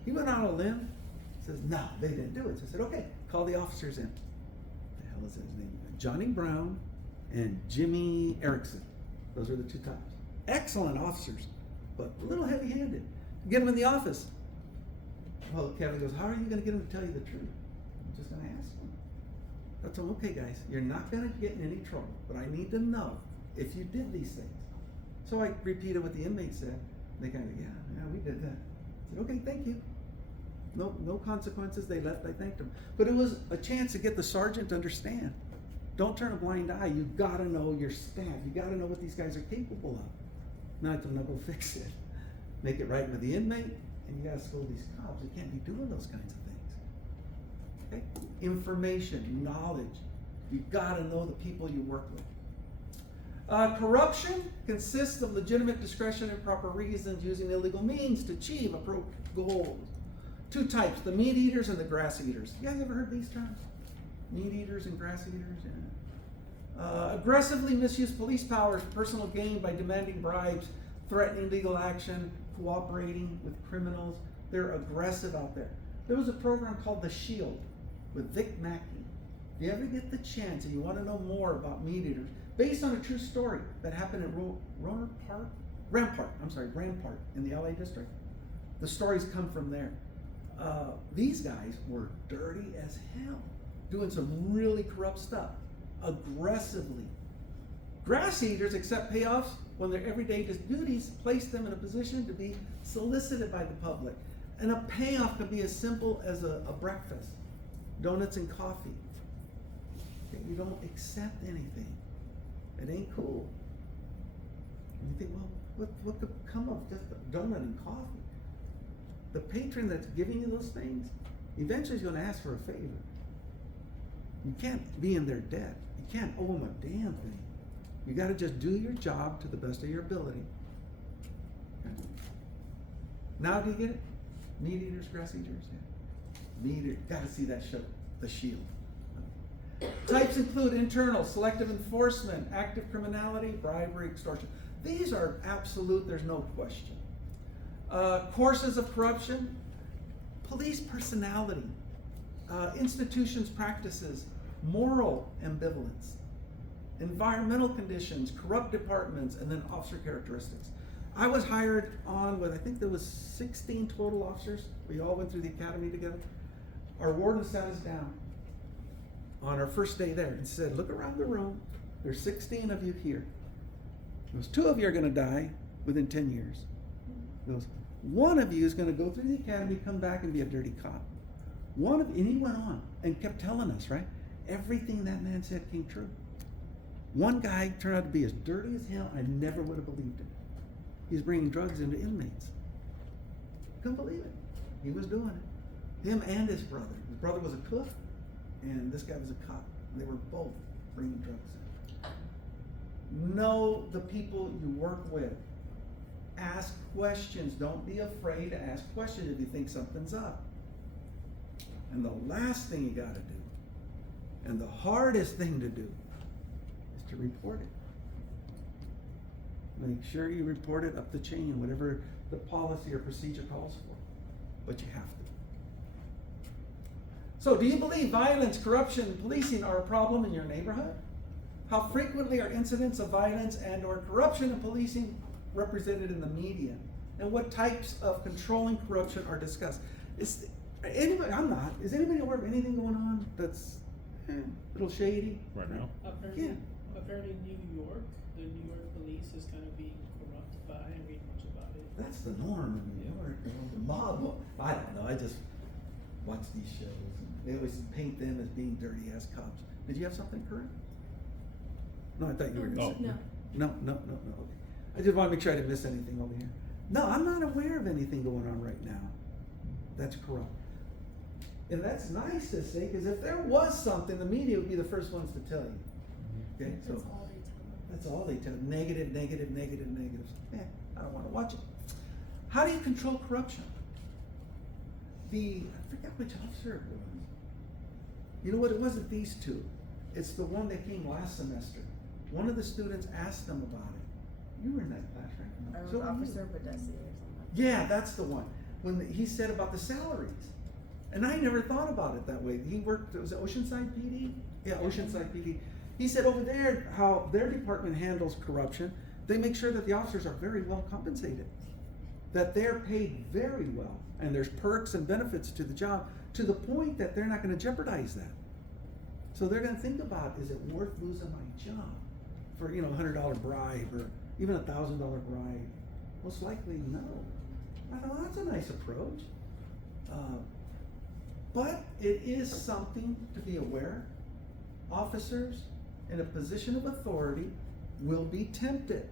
He went out on a limb, says, no, they didn't do it. So I said, okay, call the officers in. What the hell is his name? Johnny Brown and Jimmy Erickson. Those are the two types. Excellent officers, but a little heavy-handed. Get them in the office. Well, Kevin goes, how are you going to get them to tell you the truth? I'm just going to ask them. I told him, okay guys, you're not going to get in any trouble, but I need to know if you did these things. So I repeated what the inmates said. They kind of, yeah, we did that. I said, okay, thank you. No consequences. They left. I thanked them. But it was a chance to get the sergeant to understand. Don't turn a blind eye. You gotta know your staff. You gotta know what these guys are capable of. Not to go fix it. Make it right with the inmate, and you gotta scold these cops. You can't be doing those kinds of things. Okay? Information, knowledge. You gotta know the people you work with. Corruption consists of legitimate discretion and proper reasons using illegal means to achieve appropriate goals. Two types, the meat eaters and the grass eaters. You guys ever heard these terms? Meat eaters and grass eaters? Yeah. Aggressively misuse police powers for personal gain by demanding bribes, threatening legal action, cooperating with criminals. They're aggressive out there. There was a program called The Shield with Vic Mackey. If you ever get the chance and you want to know more about meat eaters, based on a true story that happened in Rampart in the LA district. The stories come from there. These guys were dirty as hell, doing some really corrupt stuff, aggressively. Grass eaters accept payoffs when their everyday duties place them in a position to be solicited by the public. And a payoff can be as simple as a breakfast, donuts and coffee. You don't accept anything. It ain't cool. And you think, well, what could come of just a donut and coffee? The patron that's giving you those things, eventually is going to ask for a favor. You can't be in their debt. You can't owe them a damn thing. You got to just do your job to the best of your ability. Okay. Now do you get it? Meat eaters, grass eaters? Yeah. Meat eaters, got to see that show, The Shield. Types include internal, selective enforcement, active criminality, bribery, extortion. These are absolute, there's no question. Courses of corruption, police personality, institutions practices, moral ambivalence, environmental conditions, corrupt departments, and then officer characteristics. I was hired on with, I think there was 16 total officers. We all went through the academy together. Our warden sat us down on our first day there and said, look around the room. There's 16 of you here. Those 2 of you are going to die within 10 years. Those 1 of you is going to go through the academy, come back and be a dirty cop. And he went on and kept telling us, right? Everything that man said came true. One guy turned out to be as dirty as hell. I never would have believed it. He's bringing drugs into inmates. Couldn't believe it. He was doing it. Him and his brother. His brother was a cook, and this guy was a cop. They were both bringing drugs in. Know the people you work with. Ask questions. Don't be afraid to ask questions if you think something's up. And the last thing you got to do, and the hardest thing to do, is to report it. Make sure you report it up the chain, whatever the policy or procedure calls for. But you have to. So, do you believe violence, corruption, policing are a problem in your neighborhood? How frequently are incidents of violence and/or corruption and policing represented in the media? And what types of controlling corruption are discussed? Is anybody? I'm not. Is anybody aware of anything going on that's a little shady Right now? Apparently New York, the New York police is kind of being corrupt, but I didn't read much about it. That's the norm in New York. The mob. I don't know. I just watch these shows. They always paint them as being dirty ass cops. Did you have something, Kurt? No, I thought you were gonna Oh. say. No. No, okay. I just wanna make sure I didn't miss anything over here. No, I'm not aware of anything going on right now that's corrupt. And that's nice to say, cause if there was something, the media would be the first ones to tell you. Okay, so. That's all they tell them. That's all they tell. Negative. Yeah, I don't want to watch it. How do you control corruption? I forget which officer it was. You know what? It wasn't these two. It's the one that came last semester. One of the students asked them about it. You were in that class, right? I was So were you. Officer Badesi or something. Yeah, that's the one. When he said about the salaries. And I never thought about it that way. He worked, was it Oceanside PD? Yeah, Oceanside PD. He said over there, how their department handles corruption, they make sure that the officers are very well compensated. That they're paid very well, and there's perks and benefits to the job, to the point that they're not gonna jeopardize that. So they're gonna think about, is it worth losing my job for, $100 bribe, or even $1,000 bribe? Most likely, no. I thought, well, that's a nice approach. But it is something to be aware. Officers in a position of authority will be tempted.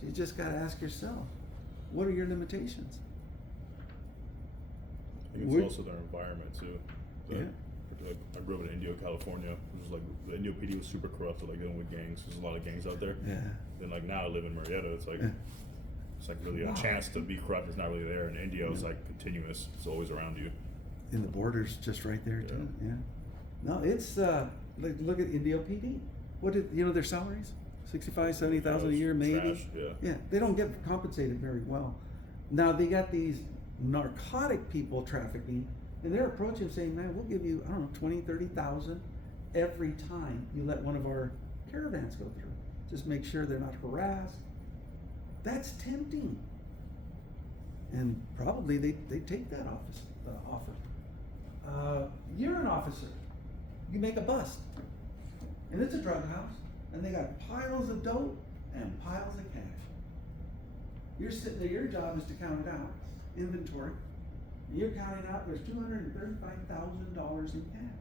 So you just gotta ask yourself, what are your limitations? I think Would- it's also their environment too. Yeah. Like, I grew up in Indio, California, which was like, the Indio PD was super corrupt, like dealing with gangs, there's a lot of gangs out there. Yeah. Then like now I live in Marietta, it's like, Yeah. it's like really Wow. a chance to be corrupt is not really there. In Indio, it's Yeah. like continuous, it's always around you. And the border's just right there too, yeah. No, it's, look at Indio PD. What did, their salaries? 65, 70,000 a year, maybe? Trash, yeah. Yeah, they don't get compensated very well. Now, they got these narcotic people trafficking, and they're approaching saying, man, we'll give you, 20, 30,000 every time you let one of our caravans go through. Just make sure they're not harassed. That's tempting. And probably they take that offer. You're an officer. You make a bust. And it's a drug house. And they got piles of dope and piles of cash. You're sitting there, your job is to count it out. Inventory. And you're counting out, there's $235,000 in cash.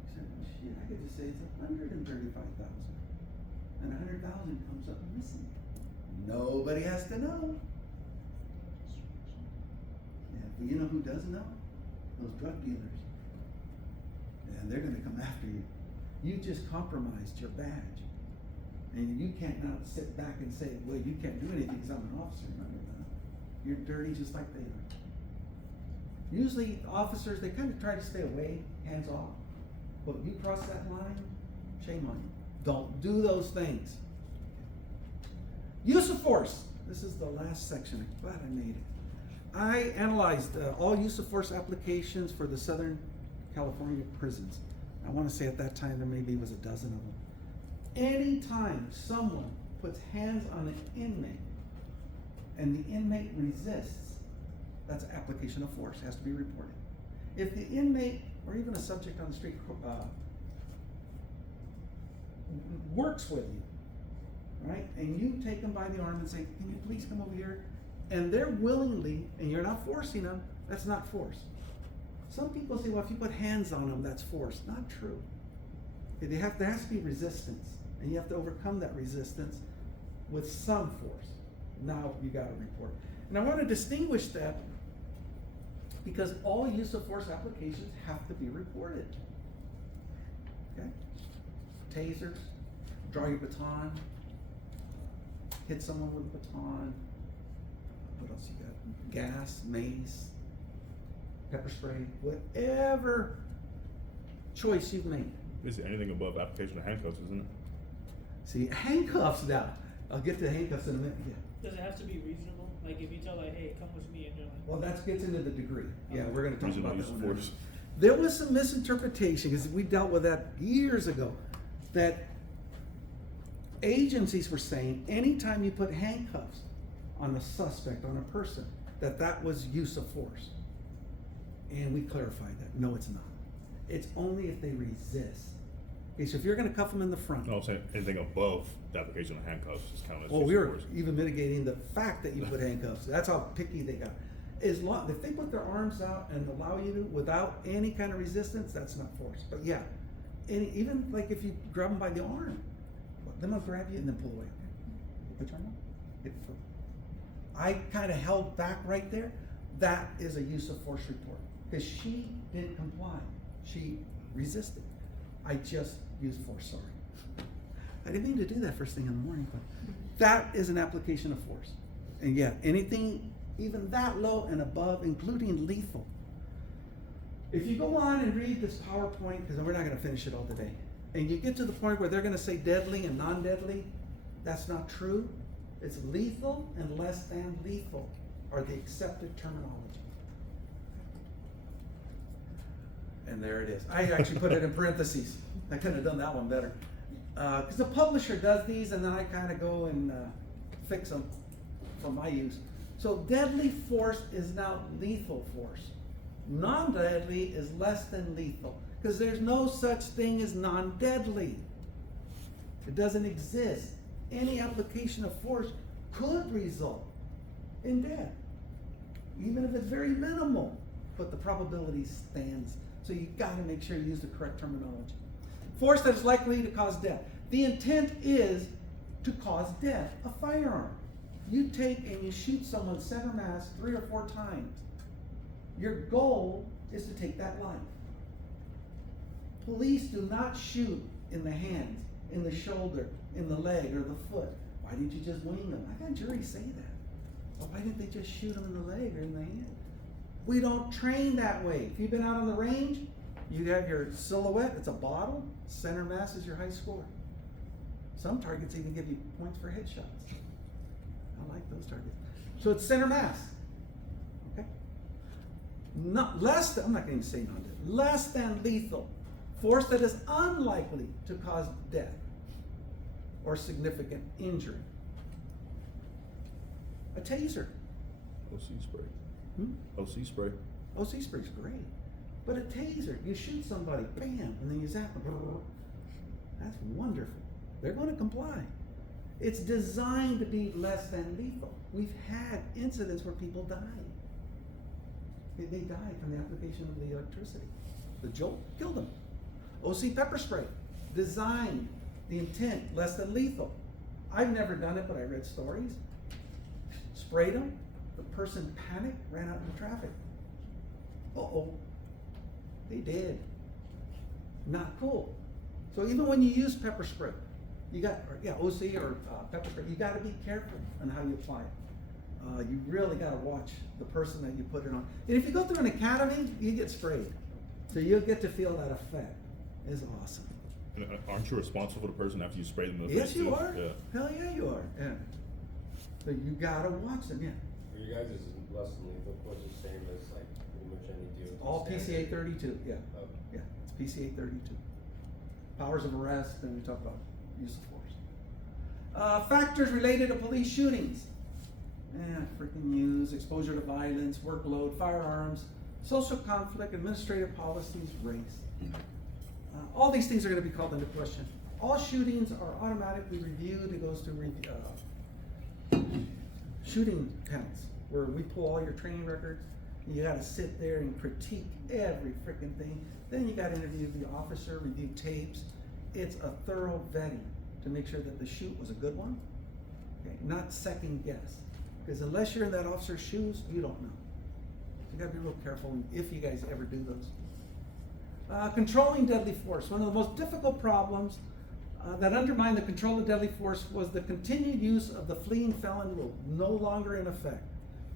You said, well, shit, I could just say it's $135,000. And $100,000 comes up missing. Nobody has to know. Yeah, but you know who does know? Those drug dealers. And they're gonna come after you. You just compromised your badge. And you can't now sit back and say, well, you can't do anything because I'm an officer. No. You're dirty just like they are. Usually officers, they kind of try to stay away, hands off. But you cross that line, shame on you. Don't do those things. Use of force. This is the last section. I'm glad I made it. I analyzed all use of force applications for the Southern California prisons. I want to say at that time there maybe was a dozen of them. Anytime someone puts hands on an inmate and the inmate resists, that's an application of force, has to be reported. If the inmate or even a subject on the street works with you, right, and you take them by the arm and say, can you please come over here? And they're willingly, and you're not forcing them, that's not force. Some people say, well, if you put hands on them, that's force. Not true. Okay, there has to be resistance, and you have to overcome that resistance with some force. Now you got to report. And I want to distinguish that because all use of force applications have to be reported. Okay? Tasers, draw your baton, hit someone with a baton. What else you got? Gas, mace, pepper spray, whatever choice you've made. Basically anything above application of handcuffs, isn't it? See, handcuffs now. I'll get to handcuffs in a minute. Yeah. Does it have to be reasonable? Like if you tell like, hey, come with me, and you're like, Well, that gets into the degree. Yeah, we're gonna talk Reasonable about use that of one. force. There was some misinterpretation, because we dealt with that years ago, that agencies were saying anytime you put handcuffs on a suspect, on a person, that was use of force. And we clarified that. No, it's not. It's only if they resist. Okay, so if you're gonna cuff them in the front. No, I'm saying anything above the application of handcuffs is counted as Well, use we of were force. even mitigating the fact that you put handcuffs. That's how picky they got. As long, if they put their arms out and allow you to, without any kind of resistance, that's not force. But yeah, even like if you grab them by the arm, they're gonna grab you and then pull away. Okay? Put your arm up. Hit the foot. I kind of held back right there. That is a use of force report because she didn't comply. She resisted. I just used force. Sorry. I didn't mean to do that first thing in the morning, but that is an application of force. And yeah, anything even that low and above, including lethal. If you go on and read this PowerPoint, because we're not going to finish it all today, and you get to the point where they're going to say deadly and non-deadly, that's not true. It's lethal and less than lethal are the accepted terminology. And there it is. I actually put it in parentheses. I couldn't have done that one better. Because the publisher does these and then I kind of go and fix them for my use. So deadly force is now lethal force. Non-deadly is less than lethal. Because there's no such thing as non-deadly. It doesn't exist. Any application of force could result in death, even if it's very minimal, but the probability stands. So you got to make sure you use the correct terminology. Force that is likely to cause death. The intent is to cause death. A firearm. You take and you shoot someone center mass 3 or 4 times. Your goal is to take that life. Police do not shoot in the hands, in the shoulder, in the leg, or the foot. Why didn't you just wing them? I got juries say that. Well, why didn't they just shoot them in the leg or in the hand? We don't train that way. If you've been out on the range, you have your silhouette, it's a bottle, center mass is your high score. Some targets even give you points for headshots. I like those targets. So it's center mass. Okay? Not less than, I'm not going to say non-deadly, less than lethal. Force that is unlikely to cause death or significant injury. A taser. OC spray. Hmm? OC spray. OC spray's great. But a taser, you shoot somebody, bam, and then you zap them. That's wonderful. They're going to comply. It's designed to be less than lethal. We've had incidents where people died. They died from the application of the electricity. The jolt killed them. OC pepper spray, designed, the intent, less than lethal. I've never done it, but I read stories. Sprayed them, the person panicked, ran out into traffic. Uh-oh, they did. Not cool. So even when you use pepper spray, you got, OC or pepper spray, you gotta be careful on how you apply it. You really gotta watch the person that you put it on. And if you go through an academy, you get sprayed. So you'll get to feel that effect. It's awesome. And aren't you responsible for the person after you spray them in the Yes, face you too? are. Yeah. Hell yeah, you are. Yeah. So you gotta watch them, yeah. For you guys, is less than lethal force the same as like pretty much any deal? All PCA 32, yeah. Oh. Yeah, it's PCA 32. Powers of arrest, and we talk about use of force. Factors related to police shootings. Freaking news, exposure to violence, workload, firearms, social conflict, administrative policies, race. All these things are going to be called into question. All shootings are automatically reviewed. It goes to shooting panels where we pull all your training records. You got to sit there and critique every freaking thing. Then you got to interview the officer, review tapes. It's a thorough vetting to make sure that the shoot was a good one, okay? Not second guess. Because unless you're in that officer's shoes, you don't know. You got to be real careful if you guys ever do those. Controlling deadly force. One of the most difficult problems that undermined the control of deadly force was the continued use of the fleeing felon rule, no longer in effect.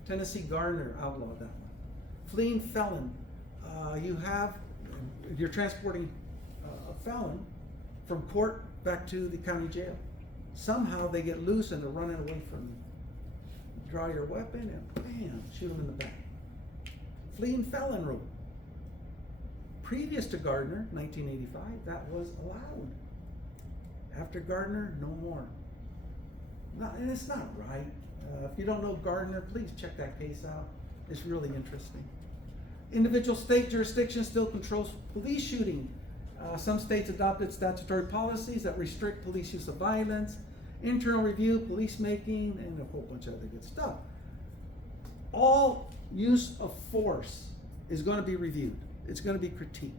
Tennessee Gardner outlawed that one. Fleeing felon, you're transporting a felon from court back to the county jail. Somehow they get loose and they're running away from you. Draw your weapon and bam, shoot them in the back. Fleeing felon rule. Previous to Gardner, 1985, that was allowed. After Gardner, no more. And it's not right. If you don't know Gardner, please check that case out. It's really interesting. Individual state jurisdiction still controls police shooting. Some states adopted statutory policies that restrict police use of violence, internal review, police making, and a whole bunch of other good stuff. All use of force is going to be reviewed. It's going to be critiqued.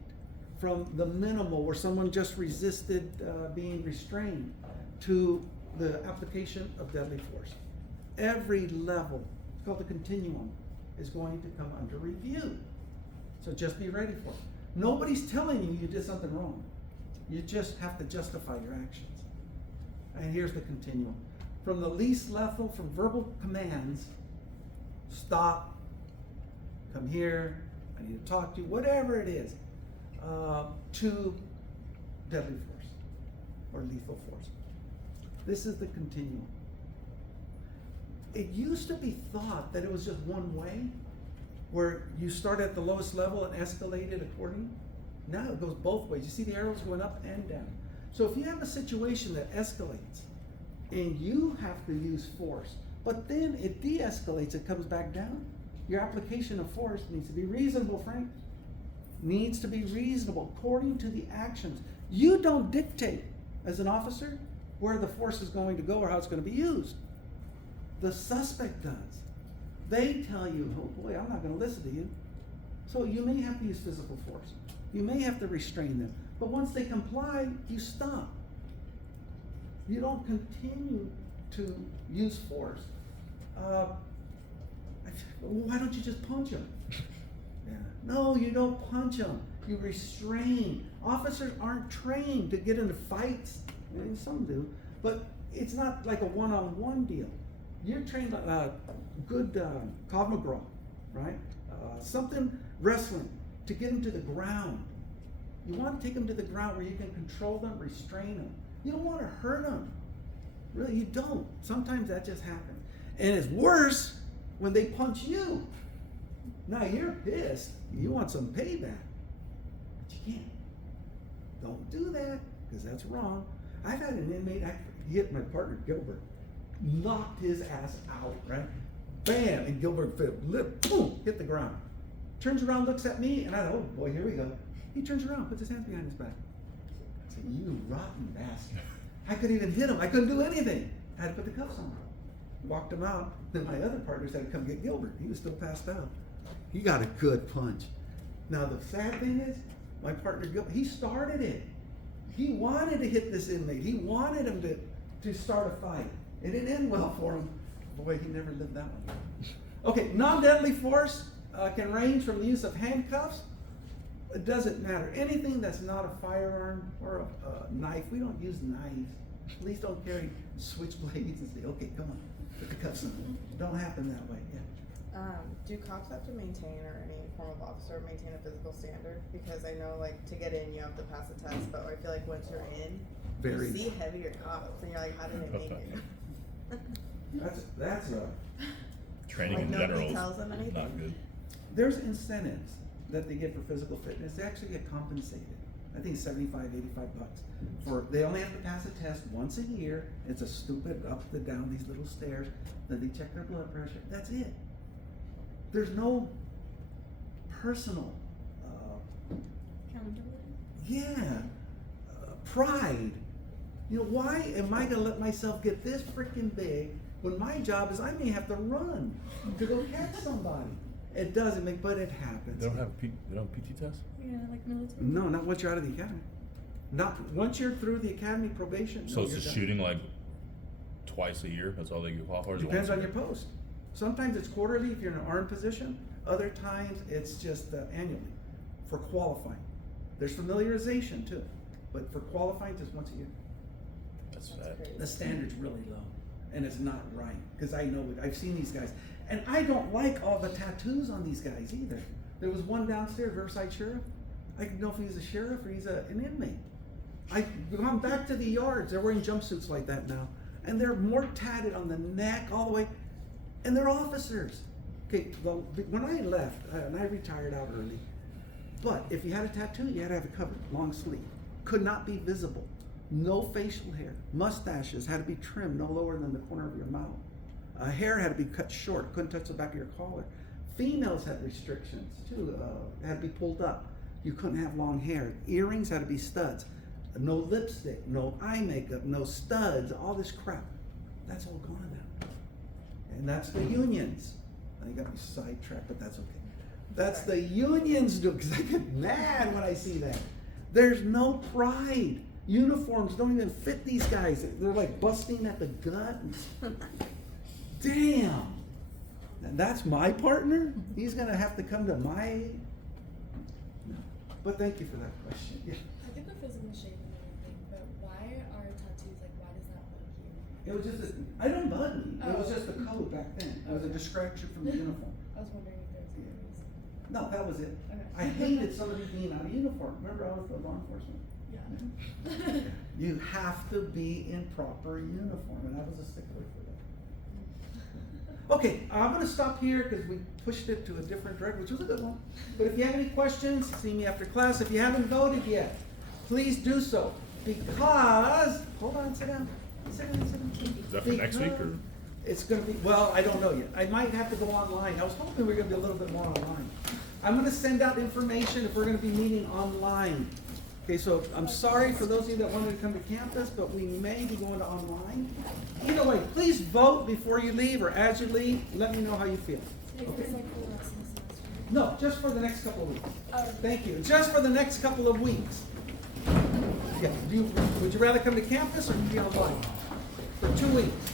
from the minimal where someone just resisted being restrained to the application of deadly force. Every level, it's called the continuum, is going to come under review. So just be ready for it. Nobody's telling you you did something wrong. You just have to justify your actions. And here's the continuum. From the least level, from verbal commands, stop, come here, I need to talk to you, whatever it is, to deadly force or lethal force. This is the continuum. It used to be thought that it was just one way, where you start at the lowest level and escalate it accordingly. Now it goes both ways. You see the arrows going up and down. So if you have a situation that escalates and you have to use force, but then it de-escalates, it comes back down, your application of force needs to be reasonable, Frank. Needs to be reasonable according to the actions. You don't dictate, as an officer, where the force is going to go or how it's going to be used. The suspect does. They tell you, oh boy, I'm not going to listen to you. So you may have to use physical force. You may have to restrain them. But once they comply, you stop. You don't continue to use force. Why don't you just punch them? Yeah. No, you don't punch them. You restrain. Officers aren't trained to get into fights. I mean, some do, but it's not like a one-on-one deal. You're trained good Krav Maga, right? Something wrestling to get them to the ground. You want to take them to the ground where you can control them, restrain them. You don't want to hurt them. Really, you don't. Sometimes that just happens. And it's worse when they punch you. Now you're pissed. You want some payback. But you can't. Don't do that, because that's wrong. I've had an inmate hit my partner, Gilbert. Knocked his ass out, right? Bam! And Gilbert boom, hit the ground. Turns around, looks at me, and I thought, oh boy, here we go. He turns around, puts his hands behind his back. I said, you rotten bastard. I couldn't even hit him. I couldn't do anything. I had to put the cuffs on him. Walked him out. Then my other partners had to come get Gilbert. He was still passed out. He got a good punch. Now the sad thing is, my partner Gilbert, he started it. He wanted to hit this inmate. He wanted him to start a fight. It didn't end well for him. Boy, he never lived that one. Okay, non-deadly force can range from the use of handcuffs. It doesn't matter. Anything that's not a firearm or a knife. We don't use knives. Police don't carry switchblades and say, okay, come on, put the cuffs on. Don't happen that way. Yeah. Do cops have to maintain, or any form of officer maintain a physical standard? Because I know, like, to get in, you have to pass a test, but I feel like once you're in, you see heavier cops, and you're like, how did they make it? That's a. Training Like, in nobody general is tells them anything? not good. There's incentives that they get for physical fitness. They actually get compensated. I think $75, $85. They only have to pass a test once a year. It's a stupid up and down these little stairs. Then they check their blood pressure. That's it. There's no personal, Accountability. pride. You know, why am I gonna let myself get this freaking big when my job is I may have to run to go catch somebody? It doesn't make, but it happens. They don't have PT tests? Yeah, like military. No, not once you're out of the academy. Not once you're through the academy probation. So no, it's you're just done. shooting like twice a year? That's all they get qualified? Depends on your post. Sometimes it's quarterly if you're in an armed position. Other times it's just annually for qualifying. There's familiarization too, but for qualifying, just once a year. That's That's sad. crazy. The standard's really low, and it's not right, because I know it. I've seen these guys, and I don't like all the tattoos on these guys either. There was one downstairs, Riverside Sheriff. I didn't know if he's a sheriff or he's an inmate. I've gone back to the yards. They're wearing jumpsuits like that now, and they're more tatted on the neck all the way, and they're officers. Okay, well, when I left, and I retired out early, but if you had a tattoo, you had to have it covered, long sleeve, could not be visible. No facial hair. Mustaches had to be trimmed no lower than the corner of your mouth. Hair had to be cut short. Couldn't touch the back of your collar. Females had restrictions too. Had to be pulled up. You couldn't have long hair. Earrings had to be studs. No lipstick. No eye makeup. No studs. All this crap. That's all gone now. And that's the unions. I got me sidetracked, but that's okay. That's the unions do, because I get mad when I see that. There's no pride. Uniforms don't even fit these guys. They're like busting at the gut. Damn. And that's my partner? He's gonna have to come to my. No. But thank you for that question. Yeah. I get the physical shape and everything, but why are tattoos like? Why does that bug you? It was just, I don't bug me. It was Oh. just a code back then. It was a Okay. distraction from the uniform. I was wondering if there was a good reason. No, that was it. Okay. I hated somebody being out of uniform. Remember, I was the law enforcement. Yeah. You have to be in proper uniform, and I was a stickler for that. Okay, I'm gonna stop here because we pushed it to a different direction, which was a good one. But if you have any questions, see me after class. If you haven't voted yet, please do so. Because, hold on, sit down. Sit down, sit down. Is that for next week, or? It's gonna be, well, I don't know yet. I might have to go online. I was hoping we were gonna be a little bit more online. I'm gonna send out information if we're gonna be meeting online. Okay, so I'm sorry for those of you that wanted to come to campus, but we may be going to online. Either way, please vote before you leave or as you leave. Let me know how you feel. Is Okay? this like for the rest of the semester? No, just for the next couple of weeks. Oh. Thank you. Just for the next couple of weeks. Yeah, would you rather come to campus or be online? For 2 weeks?